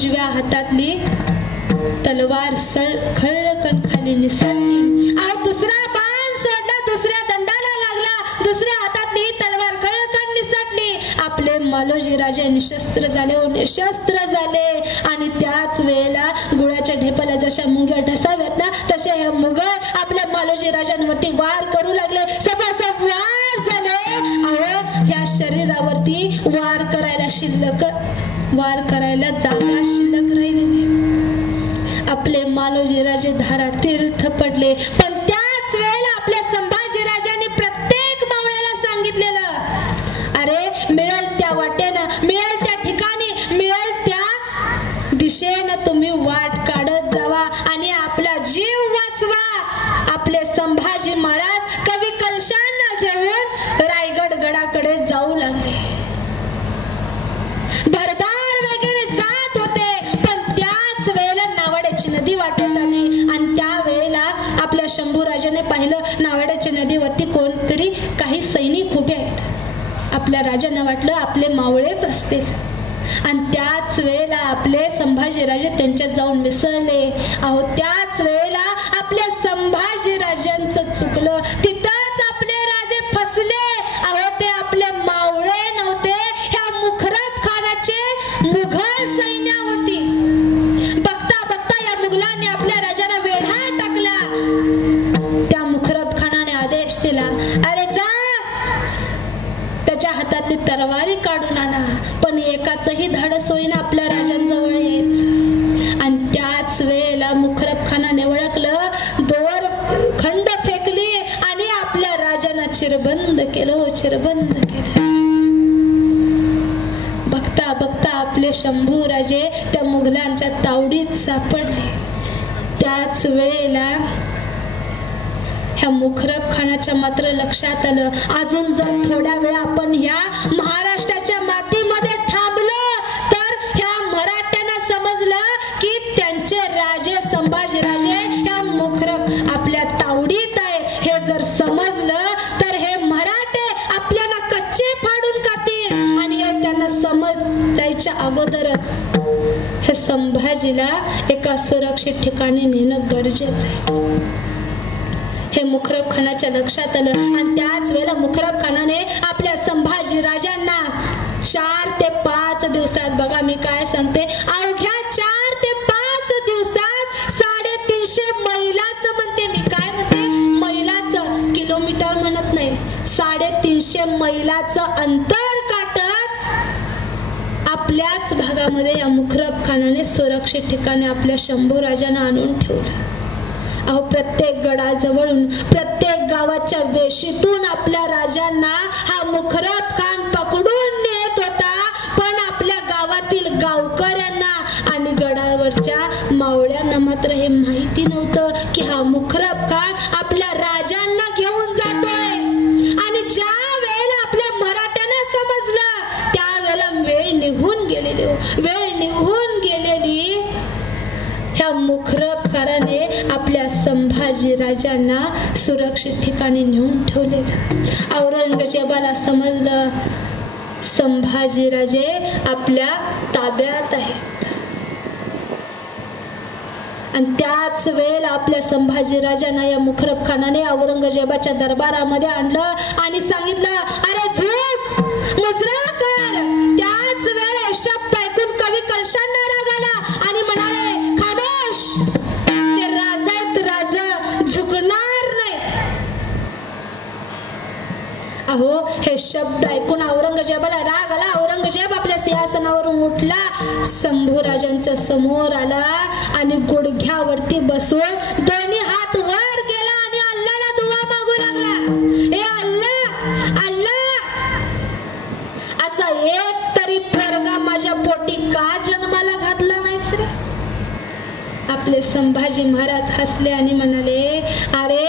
उजव्या हातातली तलवार खळकन खाली निसटली. अहो दुसरा बाण सोडला, दुसऱ्या दंडाला लागला, दुसऱ्या हातातली तलवार खळकन निसटली. आपले मालोजी राजे निशस्त्र झाले आणि त्याच वेळेला गुळाच्या ढेपाला जशा मुंग्या ढसाव्यात ना तशा या मुघल आपल्या मालोजी राजांवरती वार करू लागले. सपासप वार झाले. अहो ह्या शरीरावरती वार करायला जागा शिल्लक राहिली नाही. आपले मालोजी राजे धारा तीर्थ पडले. पण त्याच वेळेला आपल्या संभाजी राजांनी प्रत्येक मावळ्याला सांगितलेलं, अरे मिळेल त्या वाटेनं, मिळेल त्या ठिकाणी, मिळेल त्या दिशेनं तुम्ही वाट काढत जावा आणि आपला जीव वाचवा. आपले संभाजी महाराज कवी कलशांना घेऊन रायगड गडाकडे जाऊ लागले. भरदार वगैरे जात होते. पण त्याच वेळेला नावाड्याची नदी वाटेत आली आणि त्या वेळेला आपल्या शंभूराजाने पाहिलं नावाड्याच्या नदीवरती कोणतरी काही सैनिक उभे आहेत. आपल्या राजांना वाटलं आपले मावळेच असतील आणि त्याच वेळेला आपले संभाजीराजे त्यांच्यात जाऊन मिसळले. अहो त्याच वेळेला आपल्या संभाजीराजांचं चुकलं. तिथंच आपले राजे फसले. अहो ते आपले मावळे नव्हते, ह्या मुखरब खानाचे मुघल सैन्य होती. बघता बघता या मुघलांनी आपल्या राजाला वेढा टाकला. त्या मुखरब खानाने आदेश दिला, अरे जा त्याच्या हातातली तरवारी काढून आणा. पण एकाचही धाडस होईना आपल्या राजांजवळ यायचं. आणि त्याच वेळेला मुखरब खानाने ओळखलं, दोर खंड फेकली आणि आपल्या राजांना चिरबंद केलं. बघता बघता आपले शंभू राजे त्या मुघलांच्या तावडीत सापडले. त्याच वेळेला ह्या मुखरब खानाच्या मात्र लक्षात आलं, अजून जर थोड्या वेळ आपण ह्या महाराष्ट्राच्या मातीमध्ये थांबलो तर ह्या मराठ्यांना समजलं की त्यांचे राजे संभाजीराजे ह्या मुखरब आपल्या तावडीत आहे. हे जर समजलं तर हे मराठे आपल्याला कच्चे फाडून खातील आणि हे त्यांना समजायच्या अगोदरच हे संभाजीला एका सुरक्षित ठिकाणी नेणं गरजेचं आहे. हे मुखरब खानाच्या लक्षात आलं आणि त्याच वेळेला मुखरब खानाने आपल्या संभाजी राजांना 4 ते 5 दिवसात, बघा मी काय सांगते, अवघ्या 4 ते 5 दिवसात 350 मैलाचं म्हणते, मी काय म्हणते मैलाचं, किलोमीटर म्हणत नाही, 350 मैलाचं अंतर काटत आपल्याच भागामध्ये या मुखरब खानाने सुरक्षित ठिकाणी आपल्या शंभू राजांना आणून ठेवलं. अहो प्रत्येक गडाजवळून, प्रत्येक गावाच्या वेशीतून आपल्या राजांना हा मुखरब खान पकडून नेत होता. पण आपल्या गावातील गावकऱ्यांना आणि गडावरच्या मावळ्यांना मात्र हे माहिती नव्हतं की हा मुखरब खान आपल्या राजांना घेऊन जातोय. आणि ज्या वेळेला आपल्या मराठ्यांना समजलं त्यावेळेला वेळ निघून गेलेली ह्या मुखरब खानाने आपल्या संभाजी राजांना सुरक्षित ठिकाणी नेऊन ठेवलेलं. औरंगजेबाला समजलं संभाजी राजे आपल्या ताब्यात आहेत. आणि त्याच वेळेला आपल्या संभाजी राजांना या मुखरब खानाने औरंगजेबाच्या दरबारामध्ये आणलं आणि सांगितलं, अरे झोक मुजरा कर. त्याच वेळेला शब्द ऐकून कवी कलशांना राग आला आणि म्हणाले, अहो हे शब्द ऐकून औरंगजेबाला राग आला. औरंगजेब आपल्या सिंहासनावरून उठला, शंभूराजांच्या समोर आला आणि गुडघ्यावरती बसून दोन्ही हात वर केला आणि अल्लाहला दुआ मागू लागला. हे अल्लाह, अल्लाह, असा एक तरी पोरगा माझ्या पोटी का जन्माला घातला नाहीस रे? आपले संभाजी महाराज हसले आणि म्हणाले, अरे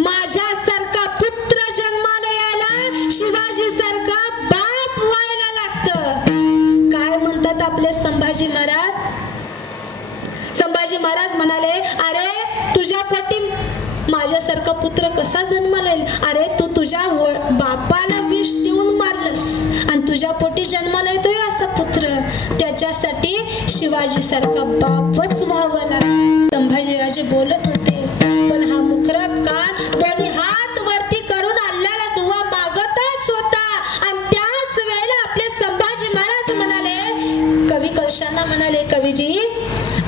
माझ्यासारखा पुत्र जन्माला यायला शिवाजी सारखा बाप व्हायला लागतं. काय म्हणतात आपले संभाजी महाराज? संभाजी महाराज म्हणाले, अरे तुझ्या पोटी माझ्यासारखा पुत्र कसा जन्माला येईल? अरे तू तुझ्या बापाला विष देऊन मारलंस आणि तुझ्या पोटी जन्माला येतोय असा पुत्र. त्याच्यासाठी शिवाजी सारखा बापच व्हावं लागला. संभाजीराजे बोलत होते, पण हा मुखरब कान दोन्ही हात वरती करून अल्लाला दुवा मागतच होता. आणि त्याच वेळेला आपले संभाजी महाराज म्हणाले, कवी कलशांना म्हणाले, कवीजी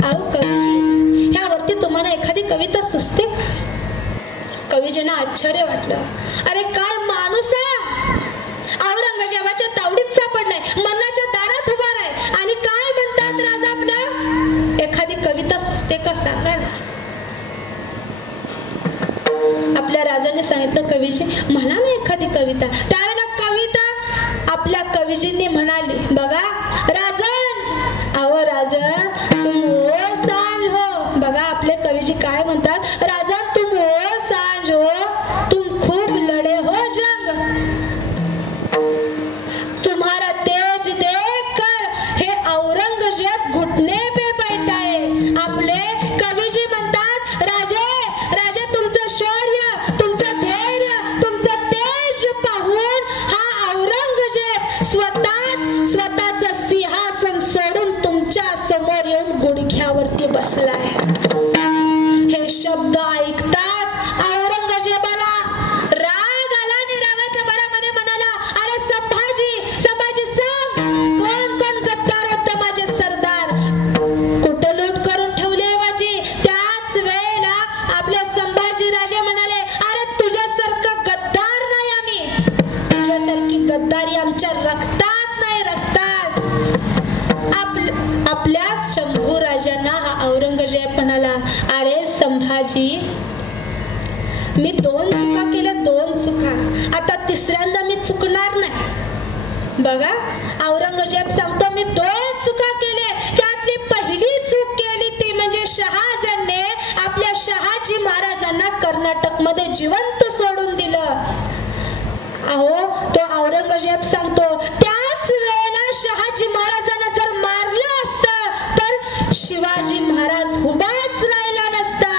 अहो कवीजी, ह्यावरती तुम्हाला एखादी कविता सुचते? कवीजींना आश्चर्य वाटलं. अरे काय माणूस आहे, औरंगजेबाच्या तावडीत सापडलाय, मरणाच्या दारात उभा आहे आणि काय म्हणतात राजा आपलं, एखादी कविता सुचते का सांगा ना. आपल्या राजाने सांगितलं, कवीजी म्हणा ना एखादी कविता. त्यावेळेला कविता आपल्या कवीजींनी म्हणाली, बघा राजन, अहो राजन तुम हो सांझ हो. बघा आपले कवीजी काय म्हणतात, राजन तुम हो सांझ हो, तुम खूप लढे हो जंग, तुम्हारा तेज देखकर हे औरंगजेब घुटने पे बैठा है. आपले कवीजी म्हणतात, राजे राजे तुमचं शौर्य, तुमचं धैर्य, तुमचं तेज पाहून हा औरंगजेब स्वतःच सिंहासन सोडून तुमच्या समोर येऊन गुडघ्यावरती बसलाय. हे शब्द ऐकताच औरंगजेबाला राग आला आणि रागाच्या भरामध्ये म्हणाला, अरे संभाजी सांग, कोण कोण गद्दार होते माझे सरदार, कुठं लूट करून ठेवली माझी. त्याच वेळेला आपले संभाजी राजे म्हणाले, अरे तुझ्यासारखं गद्दार नाही आम्ही, तुझ्यासारखी गद्दारी आमच्या रक्तात नाही, रक्तात. आपल्या शंभू राजांना हा औरंगजेब म्हणाला, अरे संभाजी मी 2 चुका केल्या, 2 चुका, आता तिसऱ्यांदा मी चुकणार नाही. बघा औरंगजेब सांगतो, मी 2 चुका केल्या, त्यातली पहिली चूक केली ती म्हणजे शहाजहानने आपल्या शहाजी महाराजांना कर्नाटक मध्ये जिवंत सोडून दिलं. अहो तो औरंगजेब सांगतो, त्याच वेळेला शहाजी महाराजांना जर मारलं असतं तर शिवाजी महाराज उभाच राहिला नसता.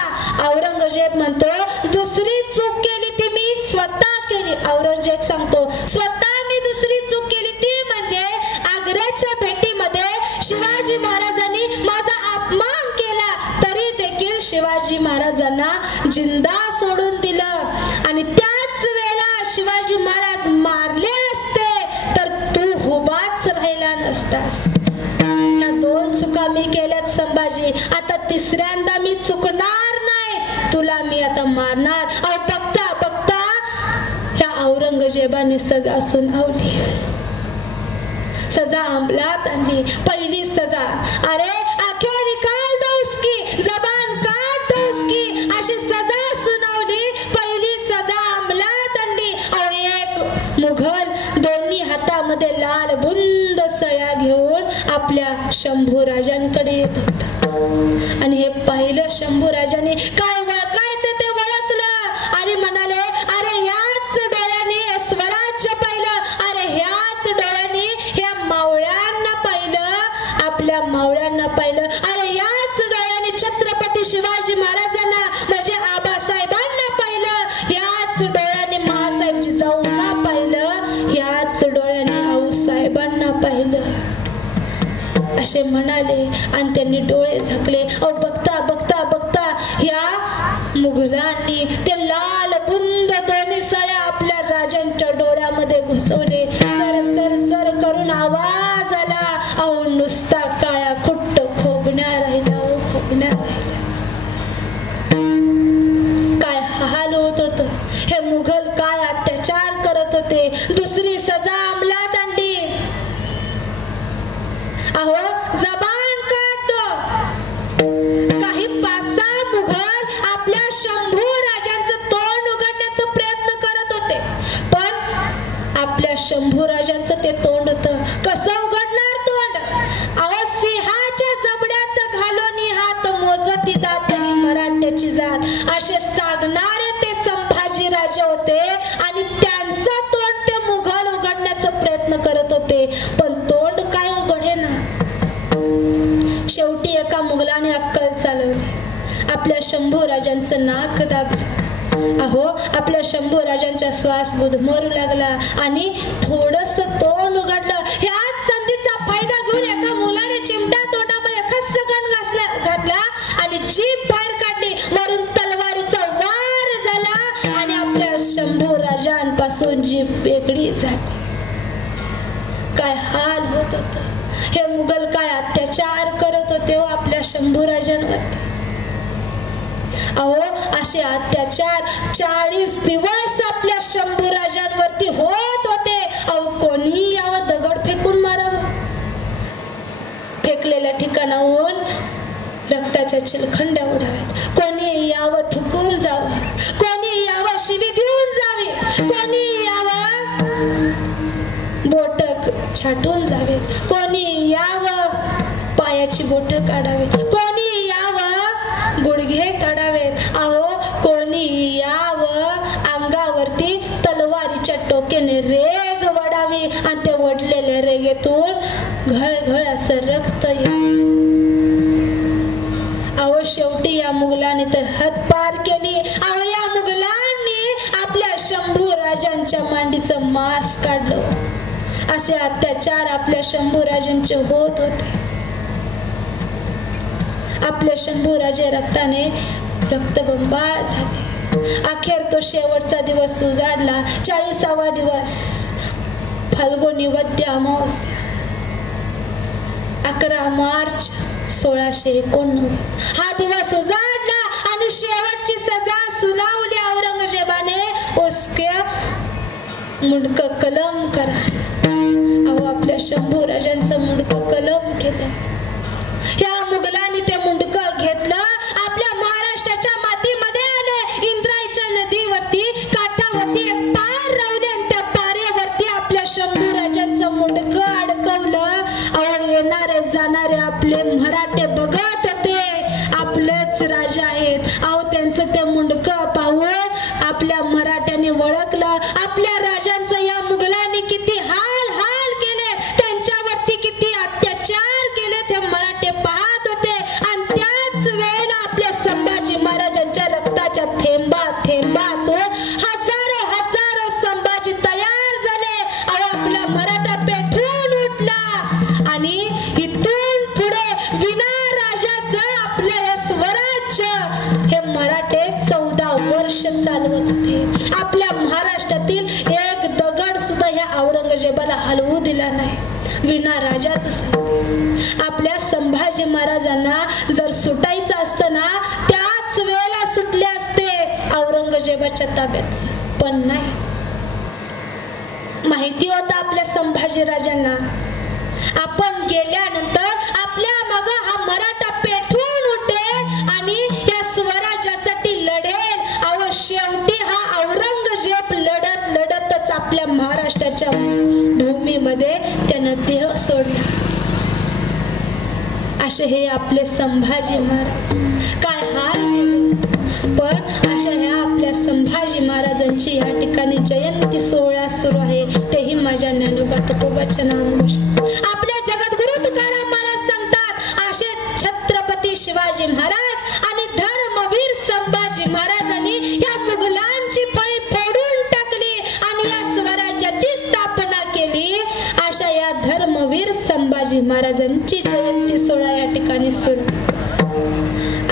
औरंगजेब म्हणतो, दुसरी चूक केली ती मी स्वतः केली. औरंगजेब सांगतो, स्वतः मी दुसरी चूक केली ती म्हणजे आग्र्याच्या भेटीमध्ये शिवाजी महाराजांनी माझा अपमान केला, तरी देखील शिवाजी महाराजांना जिंदा सोडून दिलं. आणि त्याच वेळेला शिवाजी महाराज मारले असते तर तू उभाच राहिला नसतास. ह्या 2 चुका मी केल्यात संभाजी, आता तिसऱ्यांदा मी चुकणार नाही, तुला मी आता मारणार. अहो बघता बघता ह्या औरंगजेबाने सजा सुनावली, सजा अंमलात आणली. पहिली सजा, अरे आंखें निकाल दो उसकी, जबान काट दो उसकी, अशी सजा सुनावली. पहिली सजा अंमलात आणली. अहो एक मुघल दोन्ही हातामध्ये लाल बुंद सळ्या घेऊन आपल्या शंभू राजांकडे येत होता. आणि हे पाहिलं शंभू राजाने, काय वळखायचं ते वळखलं आणि म्हणाले, अरे ह्याच डोळ्याने स्वराज्य पाहिलं, अरे ह्याच डोळ्याने ह्या मावळ्यांना पाहिलं, आपल्या मावळ्यांना पाहिलं, अरे ह्याच डोळ्याने छत्रपती शिवाजी महाराजांना म्हणजे आबासाहेबांना पाहिलं, ह्याच डोळ्याने महासाहेब जिजाऊंना पाहिलं, ह्याच डोळ्याने आऊसाहेबांना पाहिलं असे म्हणाले. आणि त्यांनी डोळे झाकले. बघता बघता बघता ह्या मुघलांनी ते लाल बुंद दोन्ही सळ्या आपल्या राजांच्या डोळ्यामध्ये घुसवले. सर सर सर करून आवाज आला. अहो नुसता काळ्या खुट्ट खोबण्या राहिल्या, खोबण्या राहिल्या. काय हाल होत होत, हे मुघल काय अत्याचार करत होते. दुसरी सजा अंमलात आणली. अहो जबान काढतो. काही 5-6 मुघल आपल्या शंभू राजांचं तोंड उघडण्याचा प्रयत्न करत होते, पण आपल्या शंभू राजांचं ते तोंड होतं. कसं उघडणार तोंड? अहो सिंहाच्या जबड्यात घालून हात मोजती दात ही मराठ्याची जात असे सांगणारे ते संभाजी राजे होते. आणि त्यांचं तोंड ते मुघल उघडण्याचा प्रयत्न करत होते, पण तोंड काय उघडेना. शेवटी एका मुघलाने अक्कल चालवली. आपल्या शंभू राजांचं नाक दाबलं. अहो आपल्या शंभू राजांचा श्वास गुदमरू लागला आणि थोडस तोंड उघडलं. ह्याच संधीचा फायदा घेऊन एका मुलाने चिमटा तोंडामध्ये खस्सकन घातला आणि जीभ बाहेर काढली. वरून तलवारीचा वार झाला आणि आपल्या शंभू राजांपासून जीभ वेगळी झाली. काय हाल होत होत. हे मुघल काय अत्याचार करत होते हो आपल्या शंभू राजांवरती. अहो असे अत्याचार 40 दिवस आपल्या शंभू राजांवरती होत होते. अहो कोणी यावं दगड फेकून मारावं. फेकलेल्या ठिकाणाहून रक्ताच्या चिलखंड्या उडाव्यात. कोणी यावं थुकून जावं. कोणी यावं शिवी देऊन जावी. कोणी यावं बोट छाटून जावे. कोणी यावं पायाची बोट काढावे. कोणी यावं गुडघे काढावेत. अहो कोणी यावं अंगावरती तलवारीच्या टोक्याने रेग वडावी आणि ते वडलेल्या रेगेतून घळघळ असं रक्त येईल. अहो शेवटी या मुघलाने तर हद पार केली. अहो या मुघलांनी आपल्या शंभू राजांच्या मांडीचं मांस काढलं. असे अत्याचार आपल्या शंभू राजांचे होत होते. आपले शंभू राजे रक्ताने रक्तबंबाळ झाले. अखेर तो शेवटचा दिवस उजाडला. 40वा दिवस फाल्गुनी वद्य अमावस्या 11 मार्च 1689 हा दिवस उजाडला आणि शेवटची सजा सुनावली औरंगजेबाने. उसके मुंडक कलम करा. अहो आपल्या शंभू राजांचं मुंडक कलम केलं. या मुघलांनी ते मुंडक घेतलं. आपल्या महाराष्ट्राच्या मातीमध्ये आले. इंद्रायच्या नदीवरती काठावरती एक पार राहिली आणि त्या पारेवरती आपल्या शंभू राजांचं मुंडक अडकवलं. अहो येणारे जाणारे आपले मराठे बघत होते. आपलेच राजा आहेत. अहो त्यांचं ते मुंडक पाहून आपल्या मराठ्यांनी ओळखलं. आपल्या राजांचं या मुघलांनी किती हाल हाल केले. त्यांच्यावरती किती अत्याचार केले ते मराठे पाहत होते. आणि त्याच वेळेला आपल्या संभाजी महाराजांच्या रक्ताच्या थेंबा थेंबातून हजारो हजारो संभाजी तयार झाले. अहो आपला मराठा पेटून उठला आणि इथून पुढे विना राजाचं आपलं हे स्वराज्य हे मराठे 14 वर्ष चालवत होते. आपल्या महाराष्ट्रातील एक दगड सुद्धा ह्या औरंगजेबाला हलवू दिला नाही विना राजाच. आपल्या संभाजी महाराजांना जर सुटायचं असतं ना त्याच वेळेला सुटले असते औरंगजेबाच्या ताब्यातून. पण नाही. माहिती होतं आपल्या संभाजी राजांना आपण गेल्यानंतर आपल्या मग हा मराठा पेटून उठेल आणि या स्वराज्यासाठी लढेल. अहो शेवटी हा औरंगजेब लढत लढतच आपल्या महाराष्ट्राच्या भूमीमध्ये त्यानं देह सोडला. असे हे आपले संभाजी महाराज काय हाल केले. पण अशा ह्या आपल्या संभाजी महाराजांची या ठिकाणी जयंती सोहळा सुरू आहे. तेही माझ्या ज्ञानोबा तुकोबाच्या नावाने. आपल्या जगद्गुरु तुकाराम महाराज सांगतात असे छत्रपती शिवाजी महाराज आणि धर्मवीर संभाजी महाराजांनी या मुघलांची फळी फोडून टाकली आणि या स्वराज्याची स्थापना केली. अशा या धर्मवीर संभाजी महाराजांची जयंती सोहळा या ठिकाणी सुरू.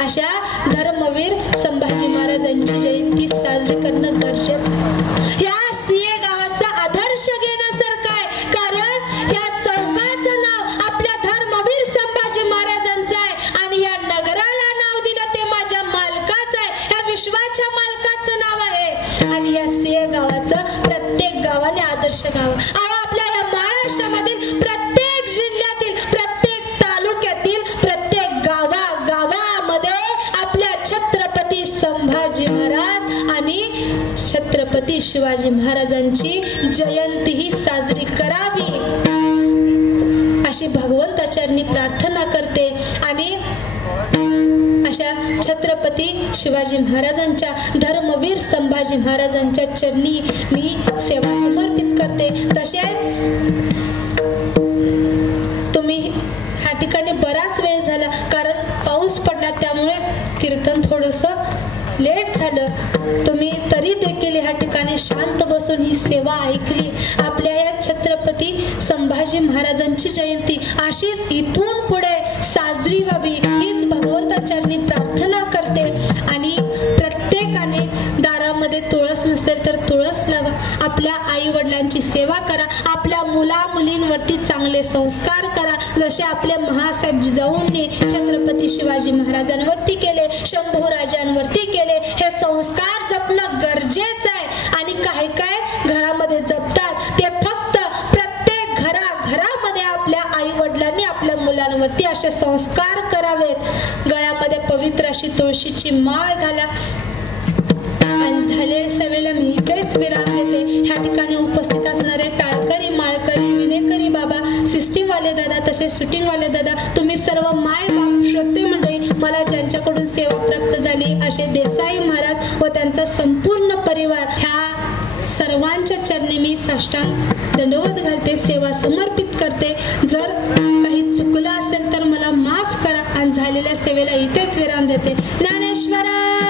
अशा धर्मवीर संभाजी महाराजांची जयंती साजरी करणं गरजेचं. या सिये गावाचा आदर्श घेण्यासारखं आहे. कारण या चौकाचं नाव आपल्या धर्मवीर संभाजी महाराजांचं आहे आणि या नगराला नाव दिलं ते माझ्या मालकाचं आहे. या विश्वाच्या मालकाचं नाव आहे. आणि या सिये गावाचं प्रत्येक गावाने आदर्श घ्यावं. आपल्या या महाराष्ट्रामधील प्रत्येक जिल्ह्यातील प्रत्येक तालुक्यातील प्रत्येक गावामध्ये आपल्या छत्रपती संभाजी महाराज आणि छत्रपती शिवाजी महाराजांची जयंती ही साजरी करावी अशी भगवंताचरणी प्रार्थना करते. आणि अशा छत्रपती शिवाजी महाराजांच्या धर्मवीर संभाजी महाराजांच्या चरणी मी सेवा समर्पित करते. तसेच तुम्ही ह्या ठिकाणी बराच वेळ झाला कारण पाऊस पडला त्यामुळे कीर्तन थोडंसं लेट झालं. तुम्ही तरी या ठिकाणी शांत बसून ही सेवा ऐकली. आपल्या या छत्रपती संभाजी महाराजांची जयंती अशीच इथून पुढे साजरी व्हावी हीच भगवंताचरणी प्रार्थना करते. आणि प्रत्येकाने दारामध्ये तुळस नसेल तर तुळस लावा. आपल्या आई वडिलांची सेवा करा. आपल्या मुला मुलींवरती चांगले संस्कार करा. जसे आपले महासाहेब जिजाऊंनी छत्रपती शिवाजी महाराजांवरती केले, शंभू राजांवरती केले. हे संस्कार जपणं गरजेचं आहे. आणि काही काय घरामध्ये जपतात ते फक्त प्रत्येक घरामध्ये आपल्या आई वडिलांनी आपल्या मुलांवरती असे संस्कार करावेत. गळ्यामध्ये पवित्र अशी तुळशीची माळ घाला. आणि झालेल्या सेवेला मी इथेच विराम देते. ह्या ठिकाणी उपस्थित असणारे टाळकरी, माळकरी, विनेकरी बाबा, सिस्टीमवाले दादा, तसेच शूटिंगवाले दादा, तुम्ही सर्व माय बाप श्रोते मंडळी, मला ज्यांच्याकडून सेवा प्राप्त झाली असे देसाई महाराज व त्यांचा संपूर्ण परिवार, ह्या सर्वांच्या चरणी मी साष्टांग दंडवत घालते, सेवा समर्पित करते. जर काही चुकलं असेल तर मला माफ करा. आणि झालेल्या सेवेला इथेच विराम देते. ज्ञानेश्वरा